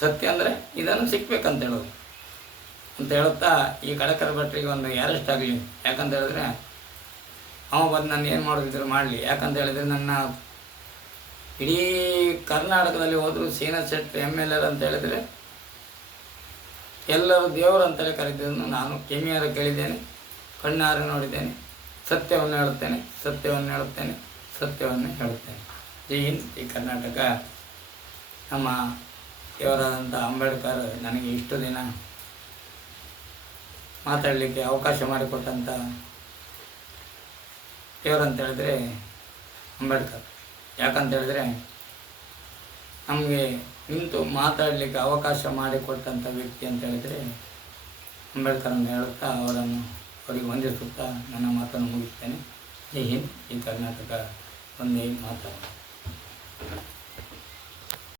ಸತ್ಯ ಅಂದರೆ ಇದನ್ನು ಸಿಕ್ಬೇಕಂತ ಹೇಳೋದು ಅಂತ ಹೇಳುತ್ತಾ, ಈ ಕಡಕರ ಭಟ್ರಿಗೆ ಒಂದು ಅರೆಸ್ಟ್ ಆಗಲಿ. ಯಾಕಂತ ಹೇಳಿದ್ರೆ ಅವ ಬಂದು ನಾನು ಏನು ಮಾಡೋದಿದ್ರು ಮಾಡಲಿ. ಯಾಕಂತ ಹೇಳಿದರೆ ನನ್ನ ಇಡೀ ಕರ್ನಾಟಕದಲ್ಲಿ ಹೋದರೂ ಶ್ರೀನಾಥ್ ಶೆಟ್ಟಿ MLA ಅಂತ ಹೇಳಿದರೆ ಎಲ್ಲರೂ ದೇವರು ಅಂತಲೇ ಕರೆದಿದ್ದನ್ನು ನಾನು ಕಿವಿಯಾರ ಕೇಳಿದ್ದೇನೆ, ಕಣ್ಣಾರೆ ನೋಡಿದ್ದೇನೆ. ಸತ್ಯವನ್ನು ಹೇಳುತ್ತೇನೆ, ಸತ್ಯವನ್ನು ಹೇಳುತ್ತೇನೆ, ಸತ್ಯವನ್ನು ಹೇಳುತ್ತೇನೆ. ಜೈ ಹಿಂದ್, ಜೈ ಕರ್ನಾಟಕ. ನಮ್ಮ ದೇವರಾದಂಥ ಅಂಬೇಡ್ಕರ್ ನನಗೆ ಇಷ್ಟು ದಿನ ಮಾತಾಡಲಿಕ್ಕೆ ಅವಕಾಶ ಮಾಡಿಕೊಟ್ಟಂಥ ದೇವರಂತ ಹೇಳಿದ್ರೆ ಅಂಬೇಡ್ಕರ್. ಯಾಕಂತ ಹೇಳಿದ್ರೆ ನಮಗೆ ನಿಂತು ಮಾತಾಡಲಿಕ್ಕೆ ಅವಕಾಶ ಮಾಡಿಕೊಟ್ಟಂಥ ವ್ಯಕ್ತಿ ಅಂತ ಹೇಳಿದರೆ ಅಂಬೇಡ್ಕರನ್ನು ಹೇಳುತ್ತಾ ಅವರಿಗೆ ವಂದಿಸುತ್ತಾ ನನ್ನ ಮಾತನ್ನು ಮುಗಿಸ್ತೇನೆ. ಜೈ ಹಿಂದ್, ಜೈ ಕರ್ನಾಟಕ. ಒಂದೇ ಮಾತು.